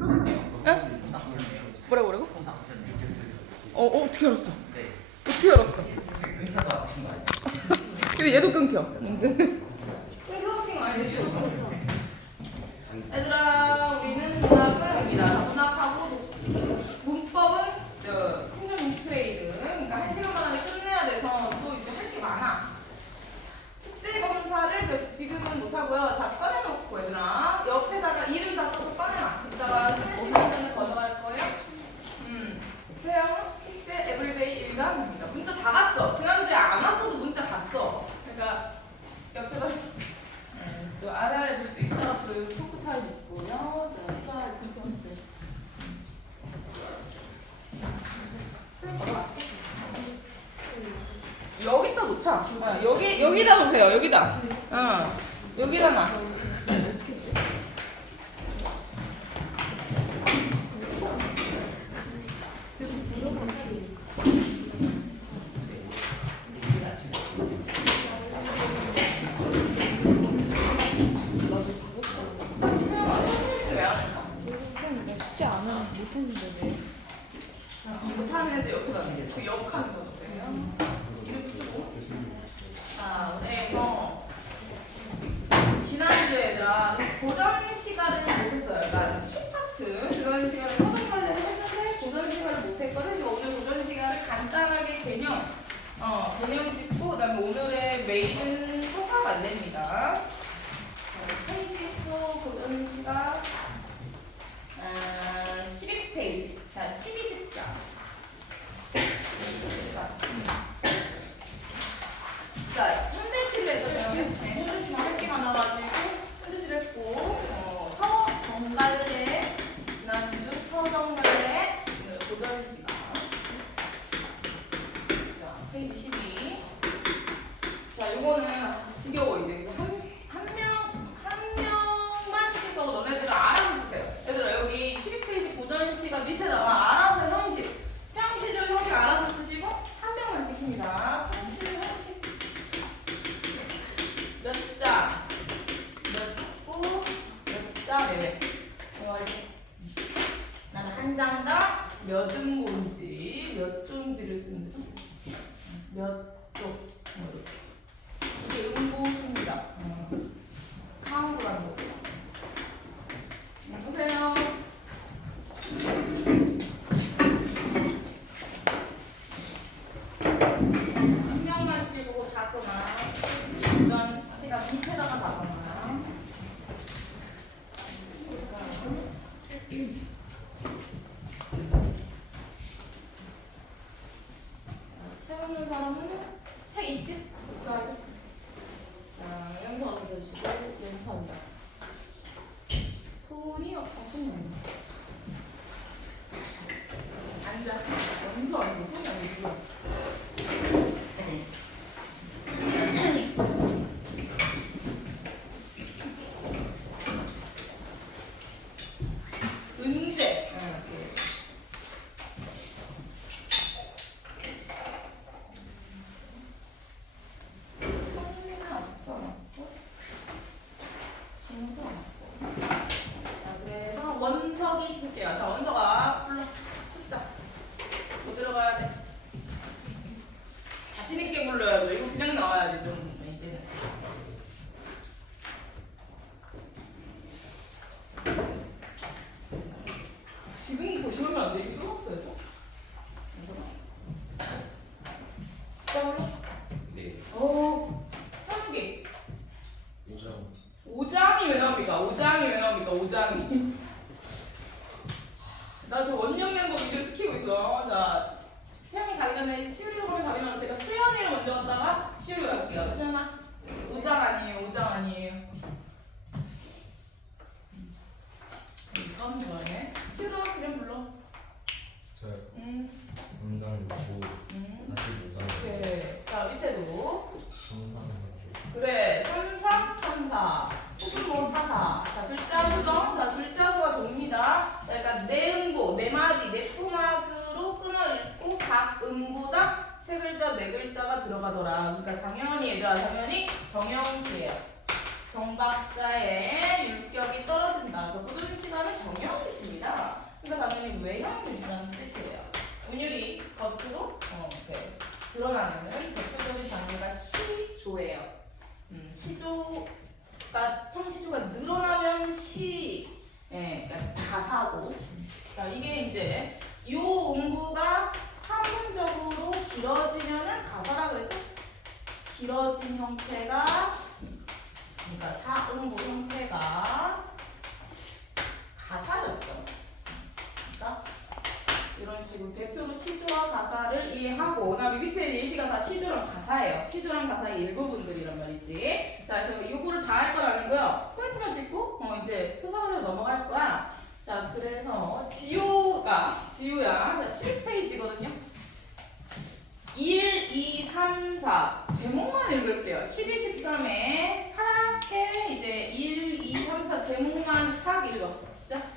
응? 뭐라고? 어떻게 알았어? 네. 어떻게 알았어? 끊겨서 아프신 거 아니에요? 근데 얘도 끊겨. 문제는. 끊겨 아니지? 얘들아, 우리는 문학을 합니다. 문학하고 문법은 팀장 트레이드. 그러니까 1시간만 안에 끝내야 돼서 또 이제 할 게 많아. 숙제 검사를 그래서 지금은 못 하고요. 자, 꺼내놓고 얘들아. 옆에다가 이름 다 써서 꺼내놔. 이따가 쉬는 시간 전에 가져갈 거예요. 수영 숙제 에브리데이 일강입니다. 문자 다 갔어. 지난주에 안 왔어도 문자 갔어. 그러니까 옆에다 저 알아야 될 때 이따가 그 토크 타임 있고요. 자, 이따가 그 컨셉. 여기다 놓자. 여기다 놓으세요. 여기다. 여기다 놔. 숙제 안 하면 못했는데 왜? 못하는데 옆에다 그 역하는 거 넣으세요. 이름 쓰고. 자, 오늘에서 지난주에 얘들아 고전 시간을 못했어요. 그러니까 10파트 고전 시간을 서점 관리를 했는데 고전 시간을 못했거든. 그래서 오늘 고전 시간을 간단하게 개념 짚고 그다음에 오늘의 메인은 서사 관례입니다. 페이지 수 고전 시간 12페이지. 자, 12, 14. 14. 자, 현대시를 했죠. 현대시만 할 게 많아가지고 현대시를 했고 서정갈래 지난주 서정갈래 고전 시간. 자, 페이지 12. 자, 요거는 지겨워 이제 한 명만 시킬 거고 너네들은 알아서 쓰세요. 얘들아 여기 12페이지 고전 시간 밑에다가 알아서 형식을 형식 알아서 쓰시고 한 명만 시킵니다. 형식을 형식 몇 자, 몇 구, 몇 자, 몇 그다음에 한 장당 몇 음본지, 몇 종지를 쓰는 거죠? 몇 쪽, 이게 음보수입니다. 상구라는 거고요. 보세요. 한 명만 시키고 다 써놔. 이런 시간 밑에다가 다 써놔. 채우는 사람은 책 있지? 자, 연서 얻어주시고 연서입니다. 손이 손이 없네. 앉아. 연서 아니고 손이 아니고. 은재. 손이는 아직도 안 왔고, 진우도 안 왔고. 자, 그래서 원석이 시킬게요. 자, 원석아 불러. 숫자. 뭐 들어가야 돼? 자신 있게 불러야 돼. 이거 그냥 나와야지 좀 이제는. 지금 보시면 안 돼. 이거 써놨어야죠. 숫자 불러. 네. 현욱이. 5장. 5장이 왜 나옵니까? 5장이 왜 나옵니까? 5장이. 나 저 원년 멤버 비디오 시키고 있어. 자, 채영이 가기 전에 시우리로 가면 가기 전에 제가 수연이를 먼저 갔다가 시우리로 갈게요. 수연아, 5장 아니에요. 5장 아니에요. 이거 하면 좋아해. 시우리가 그냥 불러. 저요. 3장 6고 45장 네. 자, 밑에도. 3장 그래, 33, 34, 혹은 뭐 44. 자, 글자 수정. 자, 글자 수가 좋습니다. 그러니까 네 음보, 네 마디, 네 토막으로 끊어 읽고 각 음보다 세 글자, 네 글자가 들어가더라. 그러니까 당연히 얘들아, 당연히 정형시예요. 정박자의 율격이 떨어진다. 고전 시간은 정형시입니다. 것으로 이렇게 드러나는 대표적인 장르가 시조예요. 시조가 평시조가 늘어나면 그러니까 가사고. 자, 이게 이제 요 음부가 산문적으로 길어지면은 가사라 그랬죠? 길어진 형태가 그러니까 사음부 형태가 가사였죠. 그러니까 이런 식으로 대표로 시조와 가사를 이해하고 그다음에 밑에 예시가 다 시조랑 가사예요. 시조랑 가사의 일부분들이란 말이지. 자, 그래서 요거를 다 할 건 아니고요. 포인트만 짚고 이제 수사로 넘어갈 거야. 자, 그래서 지효야. 자, 10페이지거든요. 1, 2, 3, 4 제목만 읽을게요. 12, 13에 파랗게 이제 1, 2, 3, 4 제목만 싹 읽어. 시작.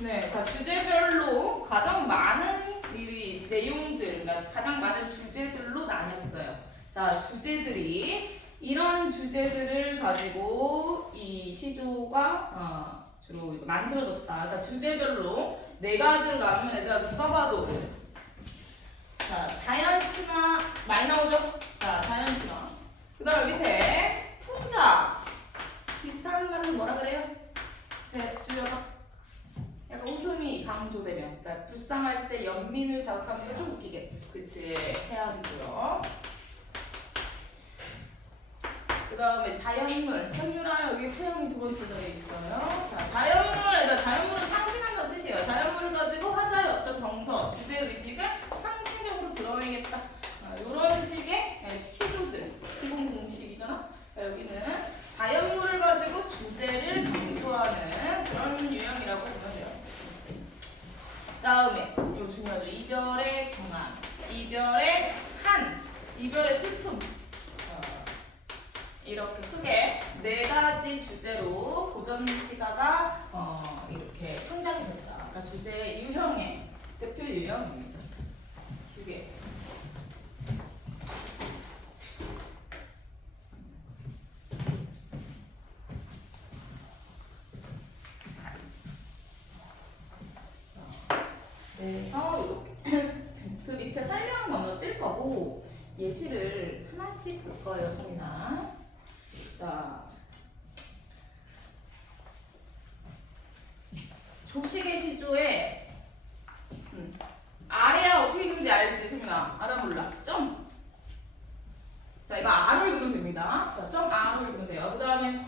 네, 자, 주제별로 가장 많은 이 내용들, 그러니까 가장 많은 주제들로 나뉘었어요. 자, 주제들이 이런 주제들을 가지고 이 시조가 주로 만들어졌다. 그러니까 주제별로 4가지로 나누면 얘들아 누가 봐도 자, 자연친화 많이 나오죠? 자, 자연친화. 그 다음에 밑에 풍자 비슷한 말은 뭐라 그래요? 주여가 약간 웃음이 강조되면, 그러니까 불쌍할 때 연민을 자극하면서 좀 웃기게, 그치, 해야되고요. 그 다음에 자연물, 현유라 여기 체형이 2번째 절에 있어요. 자, 자연물은 상징한다는 뜻이에요. 자연물을 가지고 화자의 어떤 정서, 주제 의식을 상징적으로 드러내겠다. 이런 식의 시조들, 기본 공식이잖아. 여기는 자연물을 가지고 주제를 강조하는 그런 유형이라고 보면 돼요. 다음에 이거 중요하죠. 이별의 정한, 이별의 한, 이별의 슬픔. 이렇게 크게 4가지 주제로 고전시가가 이렇게 창작이 됐다. 그러니까 주제의 유형의 대표 유형입니다. 시계. 그래서 이렇게 그 밑에 설명은 먼저 뜰 거고 예시를 하나씩 볼 거예요, 소민아. 자, 조식의 시조에 아래야 어떻게 읽는지 알지, 소민아? 알아 몰라? 점. 자, 이거 아로 읽으면 됩니다. 자, 점 아로 읽으면 돼요. 그 다음에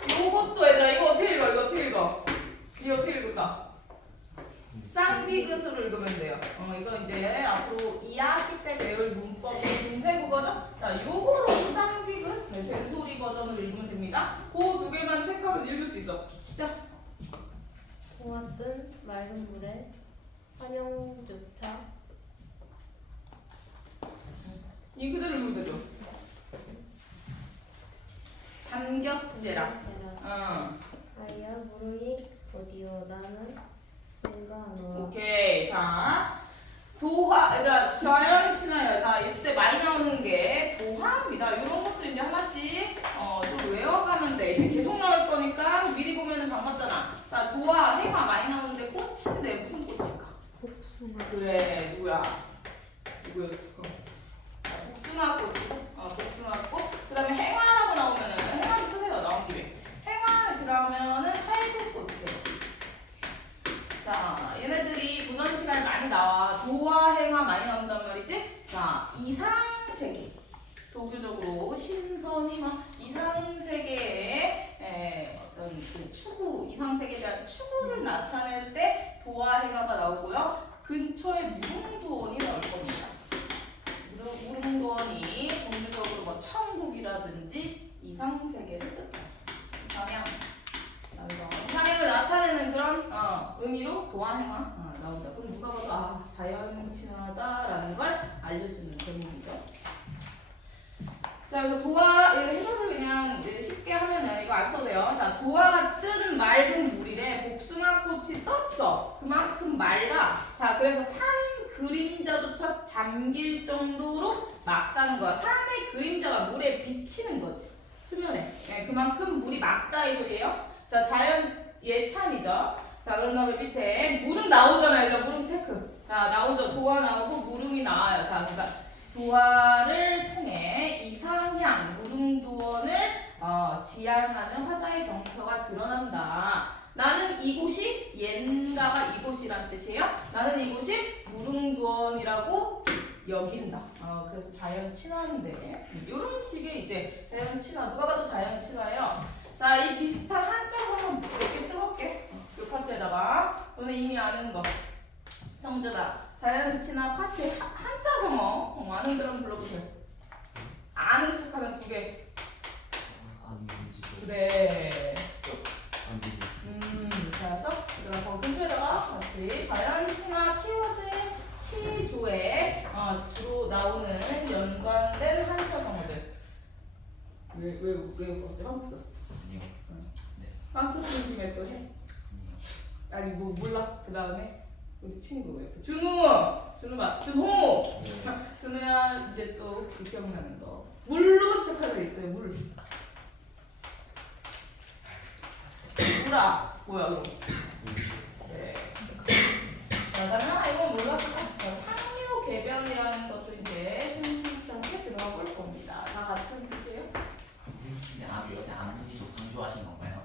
요것도 얘들아, 이거 어떻게 읽어? 이거 어떻게 읽을까? 쌍디귿으로 읽으면 돼요. 이거 이제 앞으로 2학기 때 배울 문법의 중세국어죠? 자, 요거로 쌍디귿, 된소리 버전으로 읽으면 됩니다. 그 2개만 체크하면 읽을 수 있어. 시작. 동화 뜬 맑은 물에 환영조차 이 그대로 읽으면 되죠. 잠겼으라. 아이야 무르이 어디요 나는 생각하노라. 오케이. 자, 도화, 얘들아, 자연 친화예요. 자, 이때 많이 나오는 게 도화입니다. 이런 것도 이제 하나씩 좀 외워가면 돼. 이제 계속 나올 거니까 미리 보면은 적었잖아. 자, 도화, 해가 많이 나오는데 꽃인데 무슨 꽃일까? 복숭아. 그래, 누구였어? 자, 복숭아꽃이죠? 복숭아꽃. 그 다음에 행화라고 나오면은, 행화도 쓰세요, 나온 김에. 행화, 그러면은 살구꽃이에요. 자, 얘네들이 고전 시간에 많이 나와. 도와 행화 많이 나온단 말이지. 자, 이상세계. 도교적으로 신선이 막 이상세계의 어떤 그 추구, 이상세계에 대한 추구를 나타낼 때 도와 행화가 나오고요. 근처에 무릉도원이 나올 겁니다. 무릉도원이 종류적으로 뭐 천국이라든지 이상세계를 뜻하죠. 이상향. 그래서 이상향을 나타내는 그런 의미로 도화행화 나온다. 그럼 누가 봐도 자연 친화다라는 걸 알려주는 개념이죠. 자, 그래서 도화 해석을 그냥 쉽게 하면은 이거 안 써도 돼요. 자, 도화가 뜬 맑은 물이래. 복숭아꽃이 떴어. 그만큼 맑아. 자, 그래서 산 그림자조차 잠길 정도로 맑다는 거야. 산의 그림자가 물에 비치는 거지. 수면에. 네, 그만큼 물이 맑다 이 소리예요. 자, 자연 예찬이죠. 자, 그럼 다음에 밑에 물음 나오잖아요. 자, 물음 체크. 자, 나오죠. 도화 나오고 물음이 나와요. 자, 그러니까 도화를 통해 이상향 무릉도원을 지향하는 화자의 정서가 드러난다. 나는 이곳이 옛가가 이곳이란 뜻이에요. 나는 이곳이 무릉도원이라고 여긴다. 그래서 자연 친화인데 이런 식의 이제 자연 친화. 누가 봐도 자연 친화예요. 자, 이 비슷한 한자성어 몇 개 쓰고 올게. 이 파트에다가 오늘 이미 아는 거. 성주다. 자연 친화 파트 한자성어 아는 대로 불러보세요. 아는 시작하면 2개. 안지도 그래. 안지도 그래서 얘들아 거기 근처에다가 같이 자연 친화 키워드의 시조에 주로 나오는 연관된 한자성어들. 왜 갑자기 황트 썼어? 아니요. 황트 쓰는 김에 또 해? 아니 뭐 몰라. 그 다음에 우리 친구 옆에 준우 봐. 준호. 준우야 이제 또 혹시 기억나는 거 물로 시작하는 거 있어요. 물. 물아 뭐야 그럼? 네. 자, 다음에 이건 몰랐을 것 같아요. 항류 개변이라는 것도 이제 심심치 않게 들어가 볼 겁니다. 다 같은 뜻이에요? 요새 안문지 좀 강조하신 건가요?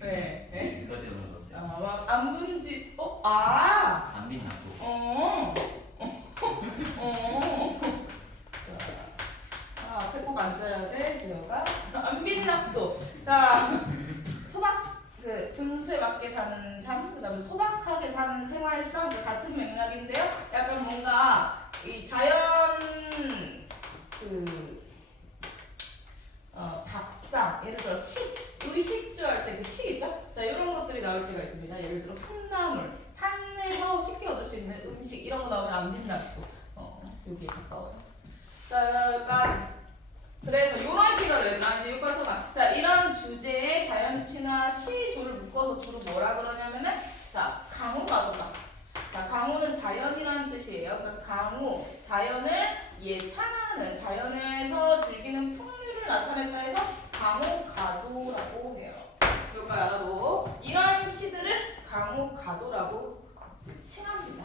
네. 네. 이거 때문에 그렇어요. 막 안분지 아. 안 빛나고. 자, 앞에 꼭 앉아야 돼, 지효가. 안빈낙도. 자, 소박, 분수에 맞게 사는 삶, 그 다음에 소박하게 사는 생활상, 같은 맥락인데요. 약간 뭔가, 이 자연, 밥상, 예를 들어 의식주 할 때 그 식 있죠? 자, 이런 것들이 나올 때가 있습니다. 예를 들어, 풋나물, 산에서 쉽게 얻을 수 있는 음식, 이런 거 나오면 안빈낙도. 여기에 가까워요. 자, 여기까지. 그래서 이런 식으로 이제 여기까지만. 자, 이런 주제에 자연 친화 시조를 묶어서 주로 뭐라 그러냐면은 자, 강우가도다. 자, 강우는 자연이라는 뜻이에요. 그러니까 강우, 자연을 예찬하는 자연에서 즐기는 풍류를 나타냈다 해서 강우가도라고 해요. 여기까지 알아도 이런 시들을 강우가도라고 칭합니다.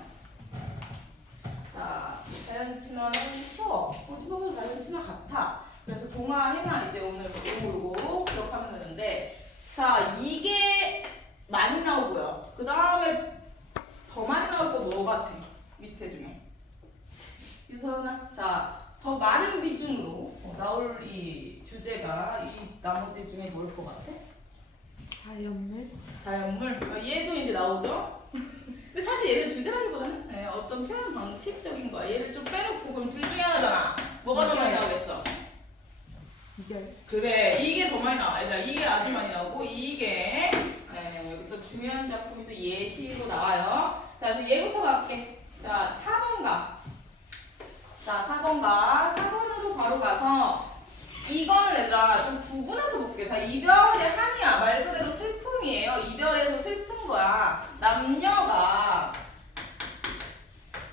자, 자연 친화는 쉬워. 어떻게 보면 자연 친화 같아. 그래서 동화, 해나 이제 오늘 요거 기억하면 되는데, 자, 이게 많이 나오고요. 그 다음에 더 많이 나올 거 뭐 같아? 밑에 중에. 유서나, 자, 더 많은 비중으로 나올 이 주제가 이 나머지 중에 뭘 것 같아? 자연물? 자연물. 얘도 이제 나오죠. 근데 사실 얘는 주제라기보다는 어떤 표현 방식적인 거야. 얘를 좀 빼놓고 그럼 둘 중에 하나잖아. 뭐가 더 많이 나오겠어? 이별. 그래, 이게 더 많이 나와. 얘들아, 이게 아주 많이 나오고 이게 여기 또 중요한 작품이 또 예시로 나와요. 자, 그래서 얘부터 갈게. 자, 4번 가. 자, 4번 가. 4번으로 바로 가서 이거는 얘들아 좀 구분해서 볼게. 자, 이별의 한이야. 말 그대로 슬픔이에요. 이별에서 슬픈 거야. 남녀가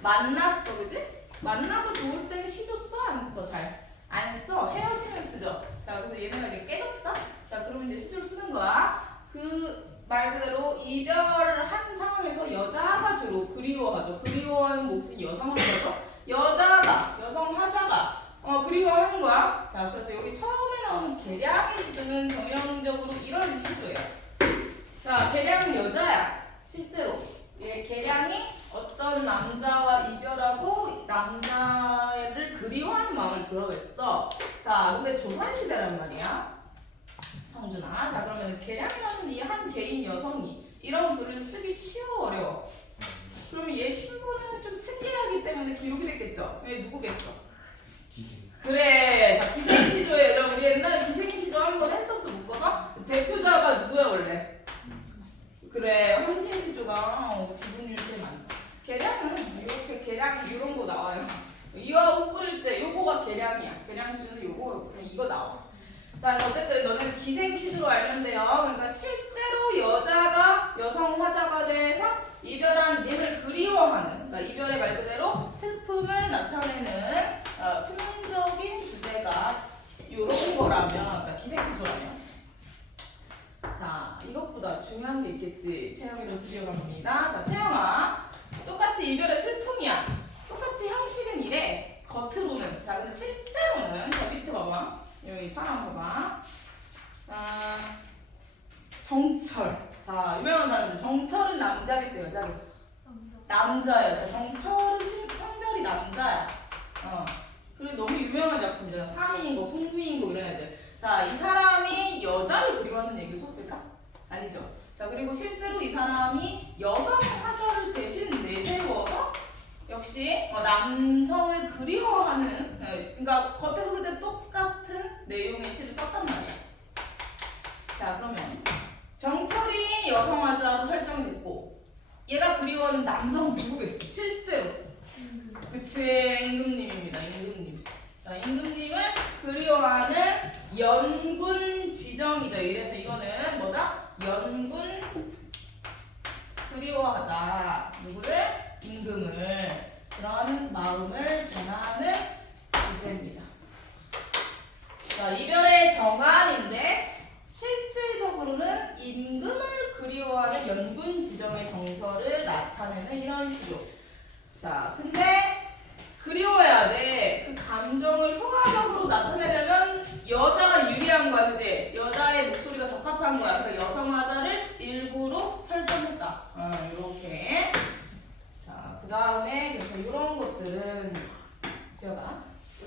만났어, 그지? 만나서 좋을 땐 시조 써? 안 써? 잘? 안 써. 헤어지면 쓰죠. 자, 그래서 얘네가 이렇게 깨졌다? 자, 그러면 이제 시조를 쓰는 거야. 그 말 그대로 이별한 상황에서 여자가 주로 그리워하죠. 그리워하는 몫이 여성은 거죠. 여자가, 여성 화자가 그리워하는 거야. 자, 그래서 여기 처음에 나오는 계량의 시조는 경영적으로 이런 시조예요. 자, 계량은 여자야. 실제로. 얘 계량이 어떤 남자와 이별하고 남자를 그리워하는 마음을 드러냈어. 자, 근데 조선시대란 말이야. 성준아. 자, 그러면 계량이라는 이 한 개인 여성이 이런 글을 쓰기 쉬워, 어려워? 그러면 얘 신분은 좀 특이하기 때문에 기록이 됐겠죠? 얘 누구겠어? 기생 그래. 자, 기생시조에 우리 옛날에 기생시조 한번 했었어, 묶어서. 대표자가 누구야, 원래? 그래, 황진시조가 지분율 제일 많지. 계량은 이렇게 계량 이런 거 나와요. 이와 우꿀일제 요거가 계량이야. 계량 시조는 요거 그냥 이거 나와. 자, 어쨌든 너는 기생 시조로 알면 돼요. 그러니까 실제로 여자가 여성 화자가 돼서 이별한 님을 그리워하는, 그러니까 이별의 말 그대로 슬픔을 나타내는 표면적인 주제가 시조라면, 그러니까 기생시조라면. 자, 이것보다 중요한 게 있겠지. 채영이를 드디어 갑니다. 자, 채영아. 똑같이 이별의 슬픔이야. 똑같이 형식은 이래. 겉으로는. 자, 근데 실제로는. 저 밑에 봐봐. 여기 사람 봐봐. 정철. 자, 유명한 사람들. 정철은 남자겠어, 여자겠어? 남자야. 자, 정철은 성별이 남자야. 그리고 너무 유명한 작품이잖아. 사미인곡, 송미인곡 이런 애들. 자, 이 사람이 여자를 그리워하는 얘기를 썼을까? 아니죠. 자, 그리고 실제로 이 사람이 여성 화자를 대신 내세워서 역시 남성을 그리워하는, 그러니까 겉에서 볼 때 똑같은 내용의 시를 썼단 말이야. 자, 그러면 정철이 여성 화자로 설정이 됐고 얘가 그리워하는 남성 누구겠어? 실제로. 그치, 임금님입니다. 임금님. 자, 임금님을 그리워하는 연군 지정이죠. 이래서 이거는 뭐다? 연군 그리워하다. 누구를? 임금을. 그런 마음을 전하는 주제입니다. 자, 이별의 정안인데 실질적으로는 임금을 그리워하는 연군 지정의 정서를 나타내는 이런 시로. 자, 근데 그리워야 돼. 그 감정을 효과적으로 나타내려면 여자가 유리한 거야, 그지? 여자의 목소리가 적합한 거야. 그래서 여성 화자를 일부러 설정했다. 이렇게. 자, 그 다음에 그래서 이런 것들은 지어가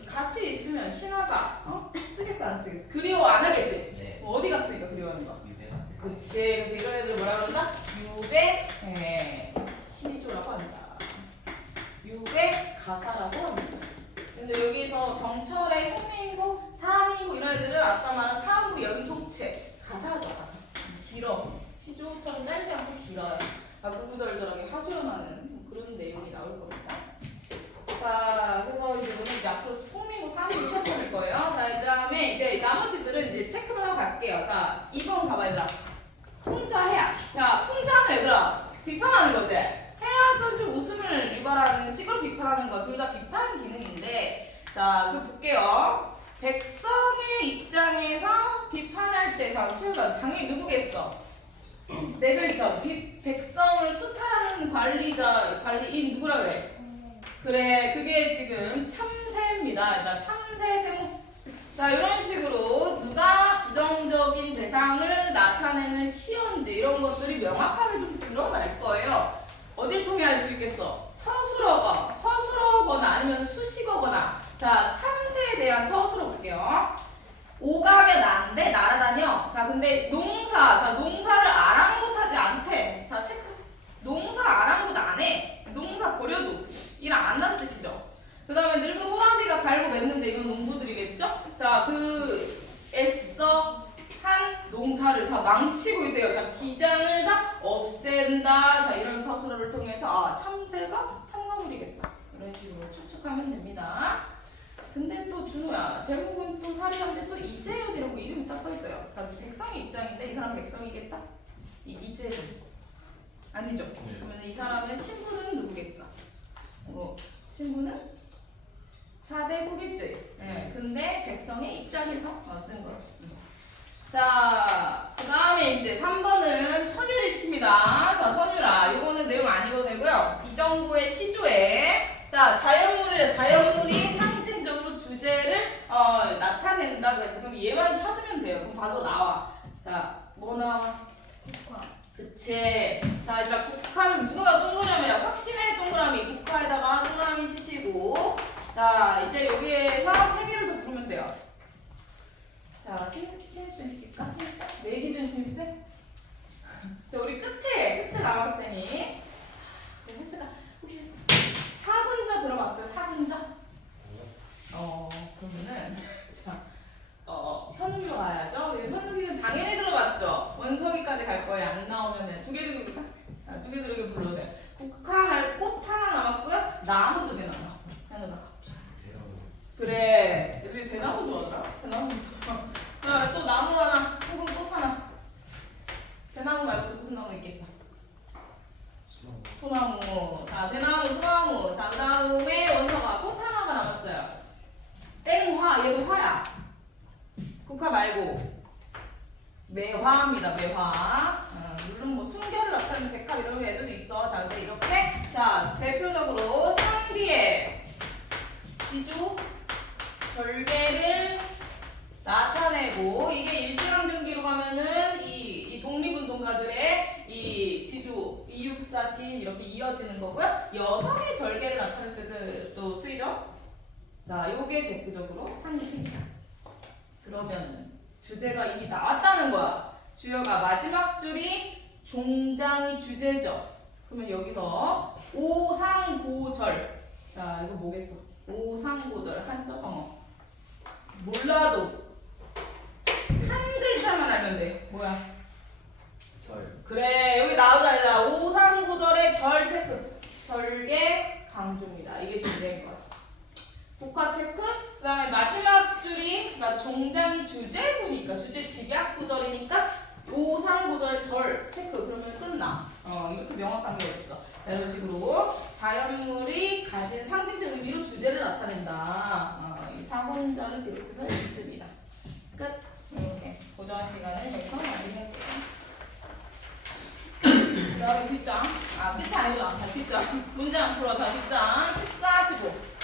같이 있으면 신화가 쓰겠어, 안 쓰겠어? 그리워 안 하겠지? 네. 어디 갔으니까 그리워하는 거야? 유배가 쓸 거예요. 그치. 그래서 이런 애들 뭐라 그런다? 유배 시조라고 합니다. 유배 가사라고 합니다. 근데 여기서 정철의 송민고, 사민고 이런 애들은 아까 말한 사음부 연속체 가사죠, 가사. 길어. 시조처럼 짧지 않고 길어요. 구구절절하게 하소연하는 그런 내용이 나올 겁니다. 자, 그래서 이제 오늘 이제 앞으로 송민고, 사민고 시험 보낼 거예요. 자, 그다음에 이제 나머지들은 이제 체크만 하고 갈게요. 자, 2번 봐봐 얘들아. 풍자해야. 자, 풍자는 얘들아 비판하는 거지. 해악은 좀 웃음을 유발하는 식으로 비판하는 거. 둘 다 비판 기능인데, 자, 그 볼게요. 백성의 입장에서 비판할 때, 수요가 당연히 누구겠어? 네 글자. 백성을 수탈하는 관리인 누구라 그래? 그래, 그게 지금 참새입니다. 얘들아, 참새 세모. 자, 이런 식으로 누가 부정적인 대상을 나타내는 시언지 이런 것들이 명확하게 좀 드러날 거예요. 어딜 통해 알 수 있겠어? 서술어거나 아니면 수식어거나. 자, 참새에 대한 서술어 볼게요. 오가며 난데 날아다녀. 자, 근데 농사. 자, 농사를 아랑곳하지 않대. 자, 체크. 농사 아랑곳 안 해. 농사 버려도 일 안 한다는 뜻이죠. 그 다음에 늙은 호랑이가 갈고 맺는데 이건 농부들이겠죠? 자, 그 애써 한 농사를 다 망치고 있대요. 자, 기장을 다 없앤다. 자, 이런 서술어를 통해서 참새가 탐관오리겠다. 이런 식으로 추측하면 됩니다. 근데 또 준호야, 제목은 또 사리한데 또 이재엽이라고 이름이 딱 써있어요. 자, 백성의 입장인데 이 사람 백성이겠다? 이재엽 아니죠? 그러면 이 사람의 신부는 누구겠어? 신부는 사대부겠지. 네, 근데 백성의 입장에서 쓴 거죠. 자, 그 다음에 이제 3번은 선율이 시킵니다. 자, 선율아, 이거는 내용 안 읽어도 되고요. 이정구의 시조에, 자, 자연물이 상징적으로 주제를 나타낸다고 해서 그럼 얘만 찾으면 돼요. 그럼 바로 나와. 자, 뭐 나와? 국화. 그치. 자, 이제 국화는 누가 동그라미야? 확신의 동그라미. 국화에다가 동그라미 치시고. 자, 이제 여기에서 3개를 더 부르면 돼요. 자, 신입생 시킬까? 신입생? 내 기준 신입생? 자, 우리 끝에 남학생이 헬스가 혹시 사군자 들어봤어요? 사군자? 그러면은 자, 현욱이로 가야죠. 현욱이는 당연히 들어봤죠. 원석이까지 갈 거예요. 안 나오면은 두 개 들을까? 두 개 들으게 불러도 돼. 국화할 꽃 하나 남았고요. 나무 2개 남았어. 현욱아. 그래. 말고 매화입니다. 매화. 물론 뭐 순결을 나타내는 백합 이런 애들도 있어. 자, 근데 이렇게 자 대표적으로 상비의 지주 절개를 나타내고 이게 일제강점기로 가면은 이 독립운동가들의 이 지주 이육사신 이렇게 이어지는 거고요. 여성의 절개를 나타낼 때도 쓰이죠. 자, 요게 대표적으로 상징이야. 그러면 주제가 이미 나왔다는 거야. 주어가 마지막 줄이 종장이 주제죠. 그러면 여기서 오상고절. 자, 이거 뭐겠어? 오상고절 한자성어. 몰라도 한 글자만 알면 돼. 뭐야? 절. 그래, 여기 나오잖아. 오상고절의 절 체크. 절개 강조입니다. 이게 주제인 거야. 국화 체크. 그다음에 마지막 줄이 그러니까 종장이 주제구니까 주제 직약 구절이니까 오상고절의 절 체크. 그러면 끝나. 이렇게 명확한 게 있어. 자, 이런 식으로 자연물이 가진 상징적 의미로 주제를 나타낸다. 이 사본자를 비롯해서 있습니다. 끝. 이렇게 고정한 시간을 여기서 마무리할게요. 그 다음에 뒷장. 끝이 아니구나. 뒷장. 문제 안 풀어. 자, 뒷장 14, 15.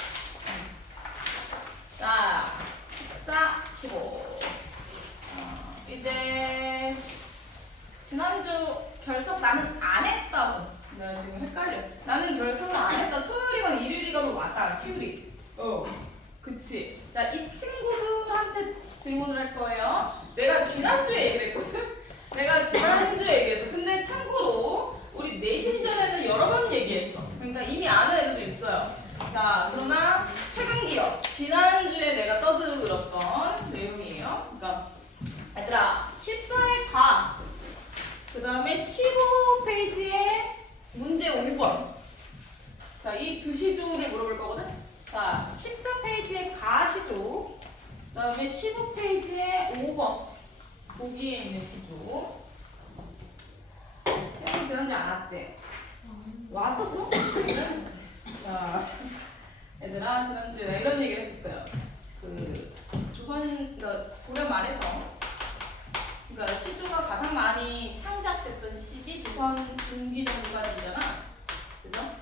자, 14, 15. 이제 지난주 결석 나는 안 했다. 내가 지금 헷갈려. 나는 결석을 안 했다. 토요일이건 일요일이건 왔다. 시우리. 그치. 자, 이 친구들한테 질문을 할 거예요. 내가 지난주에 얘기했거든. 내가 지난주에 얘기했어. 근데 참고로 우리 내신전에는 여러 번 얘기했어. 그러니까 이미 아는 애들도 있어요. 자, 그러나 최근 기억. 지난주에 내가 떠들었던 내용이에요. 그러니까 얘들아 14회 가. 그 다음에 15페이지에 문제 5번. 자, 이 두 시조를 물어볼 거거든. 자, 14페이지에 가시조. 그 다음에 15페이지에 5번. 보기에 있는 시조. 쟤는 지난주에 안 왔지? 왔었어? 자, 얘들아 지난주에 내가 이런 얘기를 했었어요. 그 조선 그러니까 고려 말에서 그러니까 시조가 가장 많이 창작됐던 시기 조선 중기 정도까지잖아, 그죠?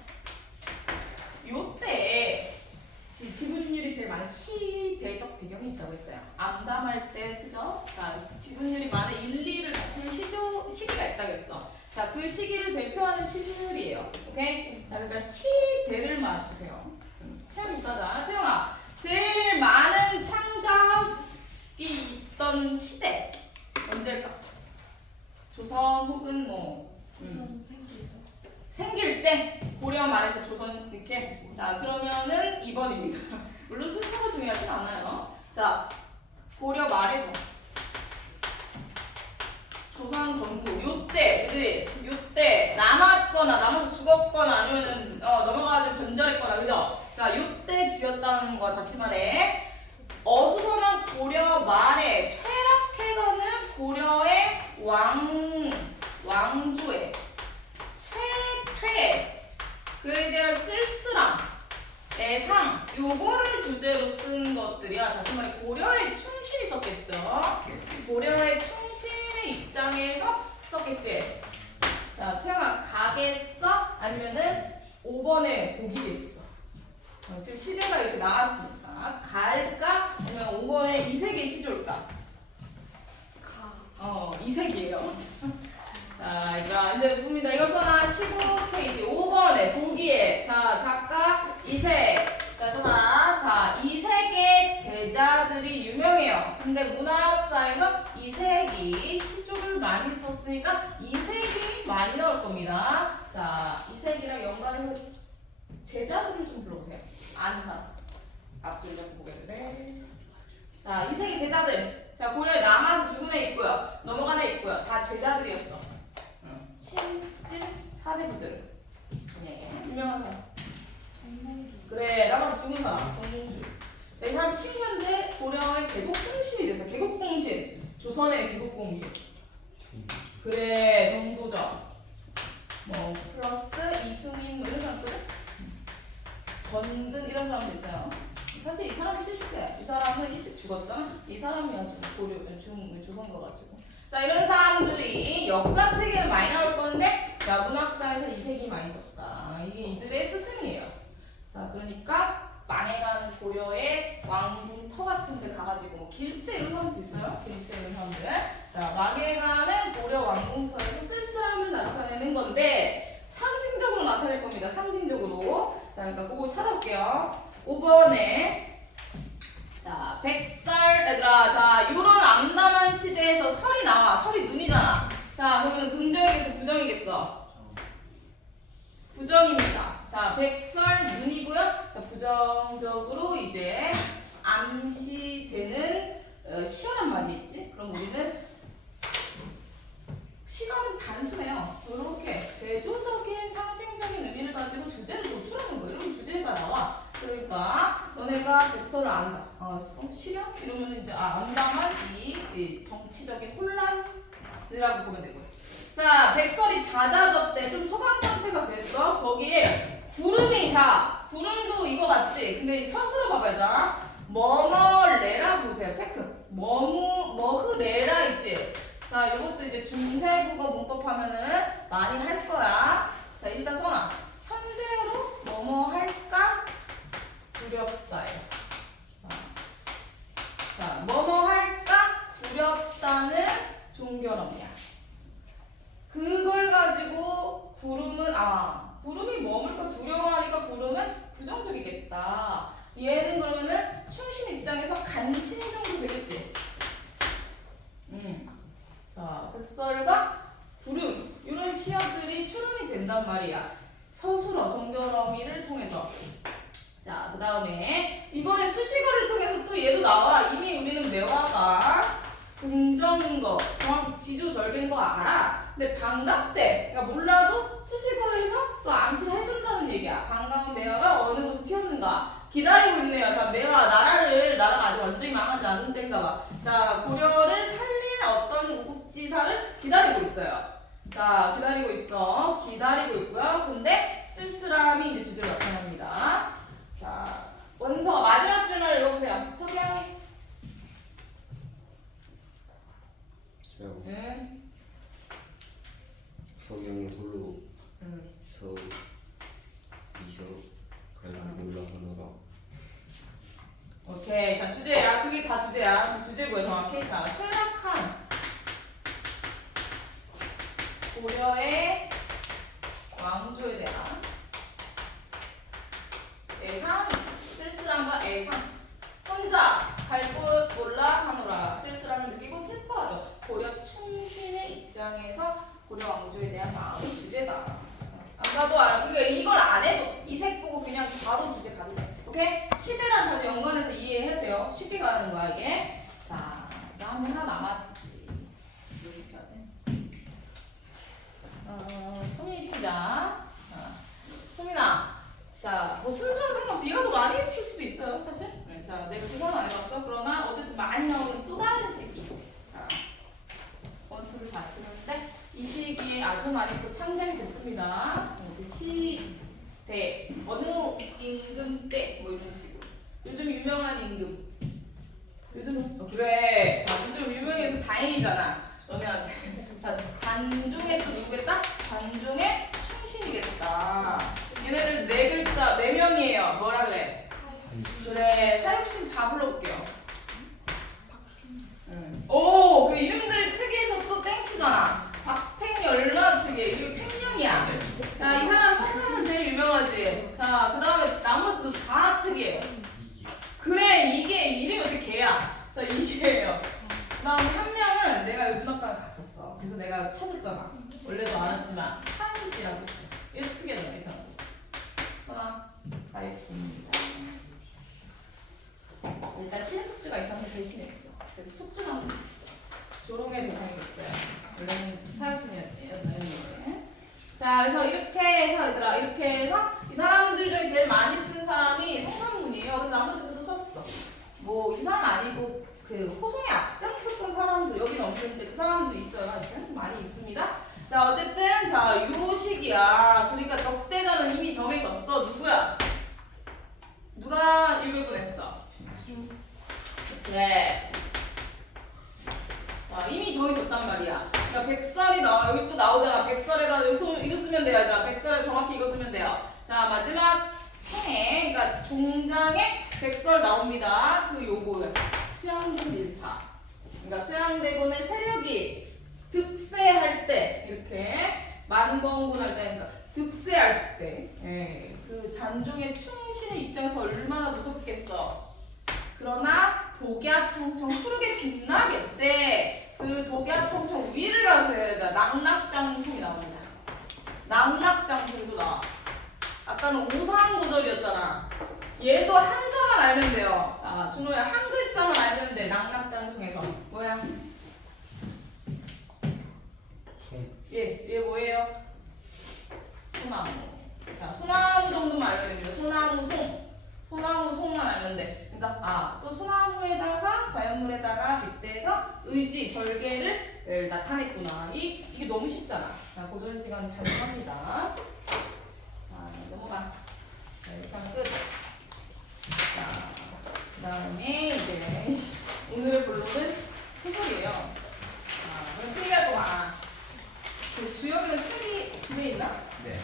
요때 지분율이 제일 많은 시대적 배경이 있다고 했어요. 암담할 때 쓰죠. 자, 지분율이 많은 1, 2를 다툰 시기가 있다고 했어. 자, 그 시기를 대표하는 시분율이에요. 오케이? 자, 그러니까 시대를 맞추세요. 채영이 따자. 채영아, 제일 많은 창작이 있던 시대 언제일까? 조선 혹은 뭐 생길 때 고려 말에서 조선 이렇게. 자, 그러면은 2번입니다. 물론 순서가 중요하진 않아요. 자, 고려 말에서 조선 건국 요때, 그지? 요때 남아서 죽었거나 아니면은 넘어가서 변절했거나, 그죠? 자, 요때 지었다는 거야. 다시 말해, 어수선한 고려 말에 쇠락해가는 고려의 왕조의 쇠퇴, 그에 대한 쓸쓸함, 애상, 요거를 주제로 쓴 것들이야. 다시 말해 고려의 충신이 썼겠죠. 고려의 충신의 입장에서 썼겠지. 자, 채영아, 가겠어? 아니면은 5번에 보기겠어? 지금 시대가 이렇게 나왔으니까 갈까? 아니면 5번에 이세계 시조일까? 이세계예요. 자, 이제 봅니다. 이거 써놔. 15페이지 5번에 보기에. 자, 작가 이색. 자, 써놔. 자, 이색의 제자들이 유명해요. 근데 문학사에서 이색이 시조를 많이 썼으니까 이색이 많이 나올 겁니다. 자, 이색이랑 연관해서 제자들을 좀 불러보세요. 아는 사람. 앞줄 잡고 보겠는데. 자, 이색의 제자들. 자, 고려에 남아서 죽은 애 있고요. 넘어간 애 있고요. 다 제자들이었어. 친진 사대부들 중에 유명한 사람. 그래, 남아서 죽은 사람. 정몽주. 자, 이 사람 친구인데 고려의 개국공신이 됐어. 개국공신. 조선의 개국공신. 그래, 정도전. 뭐 플러스 이수민 뭐 이런 사람들. 건근 이런 사람도 있어요. 이 사실 이 사람이 실세야. 이 사람은 일찍 죽었잖아. 이 사람이 아주 조선거 가지고. 자, 이런 사람들이 역사책에는 많이 나올 건데, 자, 문학사에서 이 색이 많이 썼다. 이게 이들의 스승이에요. 자, 그러니까 만해가는 고려의 왕궁터 같은 데 가가지고 뭐 길제 이런 사람도 있어요. 길제 이런 사람들. 자, 만해가는 고려 왕궁터에서 쓸쓸함을 나타내는 건데 상징적으로 나타낼 겁니다. 상징적으로. 자, 그러니까 그거 찾아볼게요. 5번에 자, 백설 얘들아. 자, 요런 암담한 시대에서 설이 나와. 설이 눈이잖아. 자, 그러면 긍정이겠어, 부정이겠어? 부정입니다. 자, 백설 눈이고요. 자, 부정적으로 이제 암시되는 시원한 말이 있지. 그럼 우리는 시간은 단순해요. 이렇게 대조적인 상징적인 의미를 가지고 주제를 노출하는 거예요. 이런 주제가 나와. 그러니까 너네가 백설을 안다. 시련? 이러면 이제 암담한 이 정치적인 혼란이라고 보면 되고요. 자, 백설이 잦아졌대. 좀 소강 상태가 됐어. 거기에 구름이, 자, 구름도 이거 같지? 근데 이 서술을 봐봐야 뭐뭐레라 보세요. 체크. 뭐흐레라 있지? 자, 이것도 이제 중세국어 문법 하면은 많이 할 거야. 자, 일단 써놔. 현대어로 뭐뭐 할까? 두렵다예요. 자, 뭐뭐 할까? 두렵다는 종결어미야. 그걸 가지고 구름은 구름이 머물까 두려워하니까 구름은 부정적이겠다. 얘는 그러면은 충신 입장에서 간신 정도 되겠지. 자, 백설과 구름 이런 시어들이 출음이 된단 말이야. 서술어 종결어미를 통해서. 자, 그 다음에 이번에 수식어를 통해서 또 얘도 나와. 이미 우리는 매화가 긍정인 거, 정확히 지조절개인 거 알아. 근데 반갑대. 그러니까 몰라도 수식어에서 또 암시를 해준다는 얘기야. 반가운 매화가 어느 곳에 피었는가. 기다리고 있네요. 자, 나라가 아직 완전히 망하지 않은 때인가 봐. 자, 고려를 살린 어떤 우국지사를 기다리고 있어요. 자, 기다리고 있고요. 근데 쓸쓸함이 이제 주제로 나타납니다. 자, 원서가 마지막 줄을 읽어보세요. 서경이. 네. 서경이 홀로 서 이셔 가지고 올라가다가 오케이. 자, 주제야. 그게 다 주제야. 주제 뭐야, 정확히? 자, 쇠락한 고려의 왕조에 대한 애상, 쓸쓸함과 애상. 혼자 갈 곳 몰라 하노라. 쓸쓸함을 느끼고 슬퍼하죠. 고려 충신의 입장에서 고려 왕조에 대한 마음이 주제다. 안 가도 알아. 그러니까 이걸 안 해도 이 색 보고 그냥 바로 주제 가도 돼. 오케이? 시대랑 다시 연관해서 이해하세요. 쉽게 가는 거야 이게. 자, 다음에 하나 남았지. 뭐 시켜야 돼? 소민이 시키자. 소민아. 자, 뭐 순서는 상관없어. 이거 더 많이 칠 수도 있어요, 사실. 네, 자, 내가 계산 안 해봤어. 그러나 어쨌든 많이 나오는 또 다른 시기. 자, 원투를 다 치는데 이 시기에 아주 많이 또 창작이 됐습니다. 그 시대, 어느 임금 때, 뭐 이런 식으로. 요즘 유명한 임금. 그래. 자, 요즘 유명해서 다행이잖아. 그러면 관종에서 누구겠다? 관종의 충신이겠다. 얘네를 네 글자, 네 명이에요. 뭐라 그래? 그래, 사육신 다 불러볼게요. 오, 그 이름들이 특이해서 또 땡큐잖아. 박팽이 얼마나 특이해. 이거 팽년이야. 자, 이 사람 성상은 제일 유명하지. 자, 그 다음에 나머지도 다 특이해요. 그래, 이게 이름이 어떻게 개야. 자, 이게예요. 그 다음에 한 명은 내가 문학관 갔었어. 그래서 내가 찾았잖아. 원래도 알았지만 한지라고 있어. 얘도 특이하잖아, 이 사람. 전화 사육신입니다. 일단 신숙주가 있었는데 배신했어. 그래서 숙주라는 게 있어. 조롱의 대상이 됐어요. 원래는 사육신이었는데. 자, 그래서 이렇게 해서 얘들아, 이렇게 해서 이 사람들 중에 제일 많이 쓴 사람이 성상문이에요. 근데 나머지 데도 썼어. 뭐 이 사람 아니고 그 호송에 앞장섰던 사람도 여기는 없는데 그 사람도 있어요. 하여튼 많이 있습니다. 자, 어쨌든 자, 요 시기야. 그러니까 적대자는 이미 정해졌어. 누구야? 누가 일을 보냈어? 그래. 자, 이미 정해졌단 말이야. 그러니까 백설이 나와. 여기 또 나오잖아. 백설에다 이거 쓰면 돼요. 자, 백설에 정확히 이거 쓰면 돼요. 자, 마지막 행, 그러니까 종장에 백설 나옵니다. 그 요거예요. 수양대군 일파. 그러니까 수양대군의 세력이 득세할 때 이렇게 만건군할 때, 그러니까 득세할 때, 예, 그 잔종의 충신의 입장에서 얼마나 무섭겠어. 그러나 독야청청 푸르게 빛나겠대. 그 독야청청 위를 가서 해야 돼. 낙낙장송이 나옵니다. 낙낙장송도 나와. 아까는 오상구절이었잖아. 얘도 한자만 알면 돼요. 아, 준호야 한 글자만 알면 돼. 낙낙장송에서 뭐야? 얘 뭐예요? 소나무. 자, 소나무 정도만 알면 됩니다. 소나무 송. 소나무 송만 알면 돼. 그러니까 또 소나무에다가 자연물에다가 빗대서 의지, 절개를 나타냈구나. 이게 너무 쉽잖아. 자, 고전 시간 달성합니다. 자, 넘어가. 자, 이렇게 하면 끝. 자, 그다음에 이제 오늘의 본론은 소설이에요. 자, 그럼 필기할 거 봐. 그 주혁이는 책이 집에 있나? 네.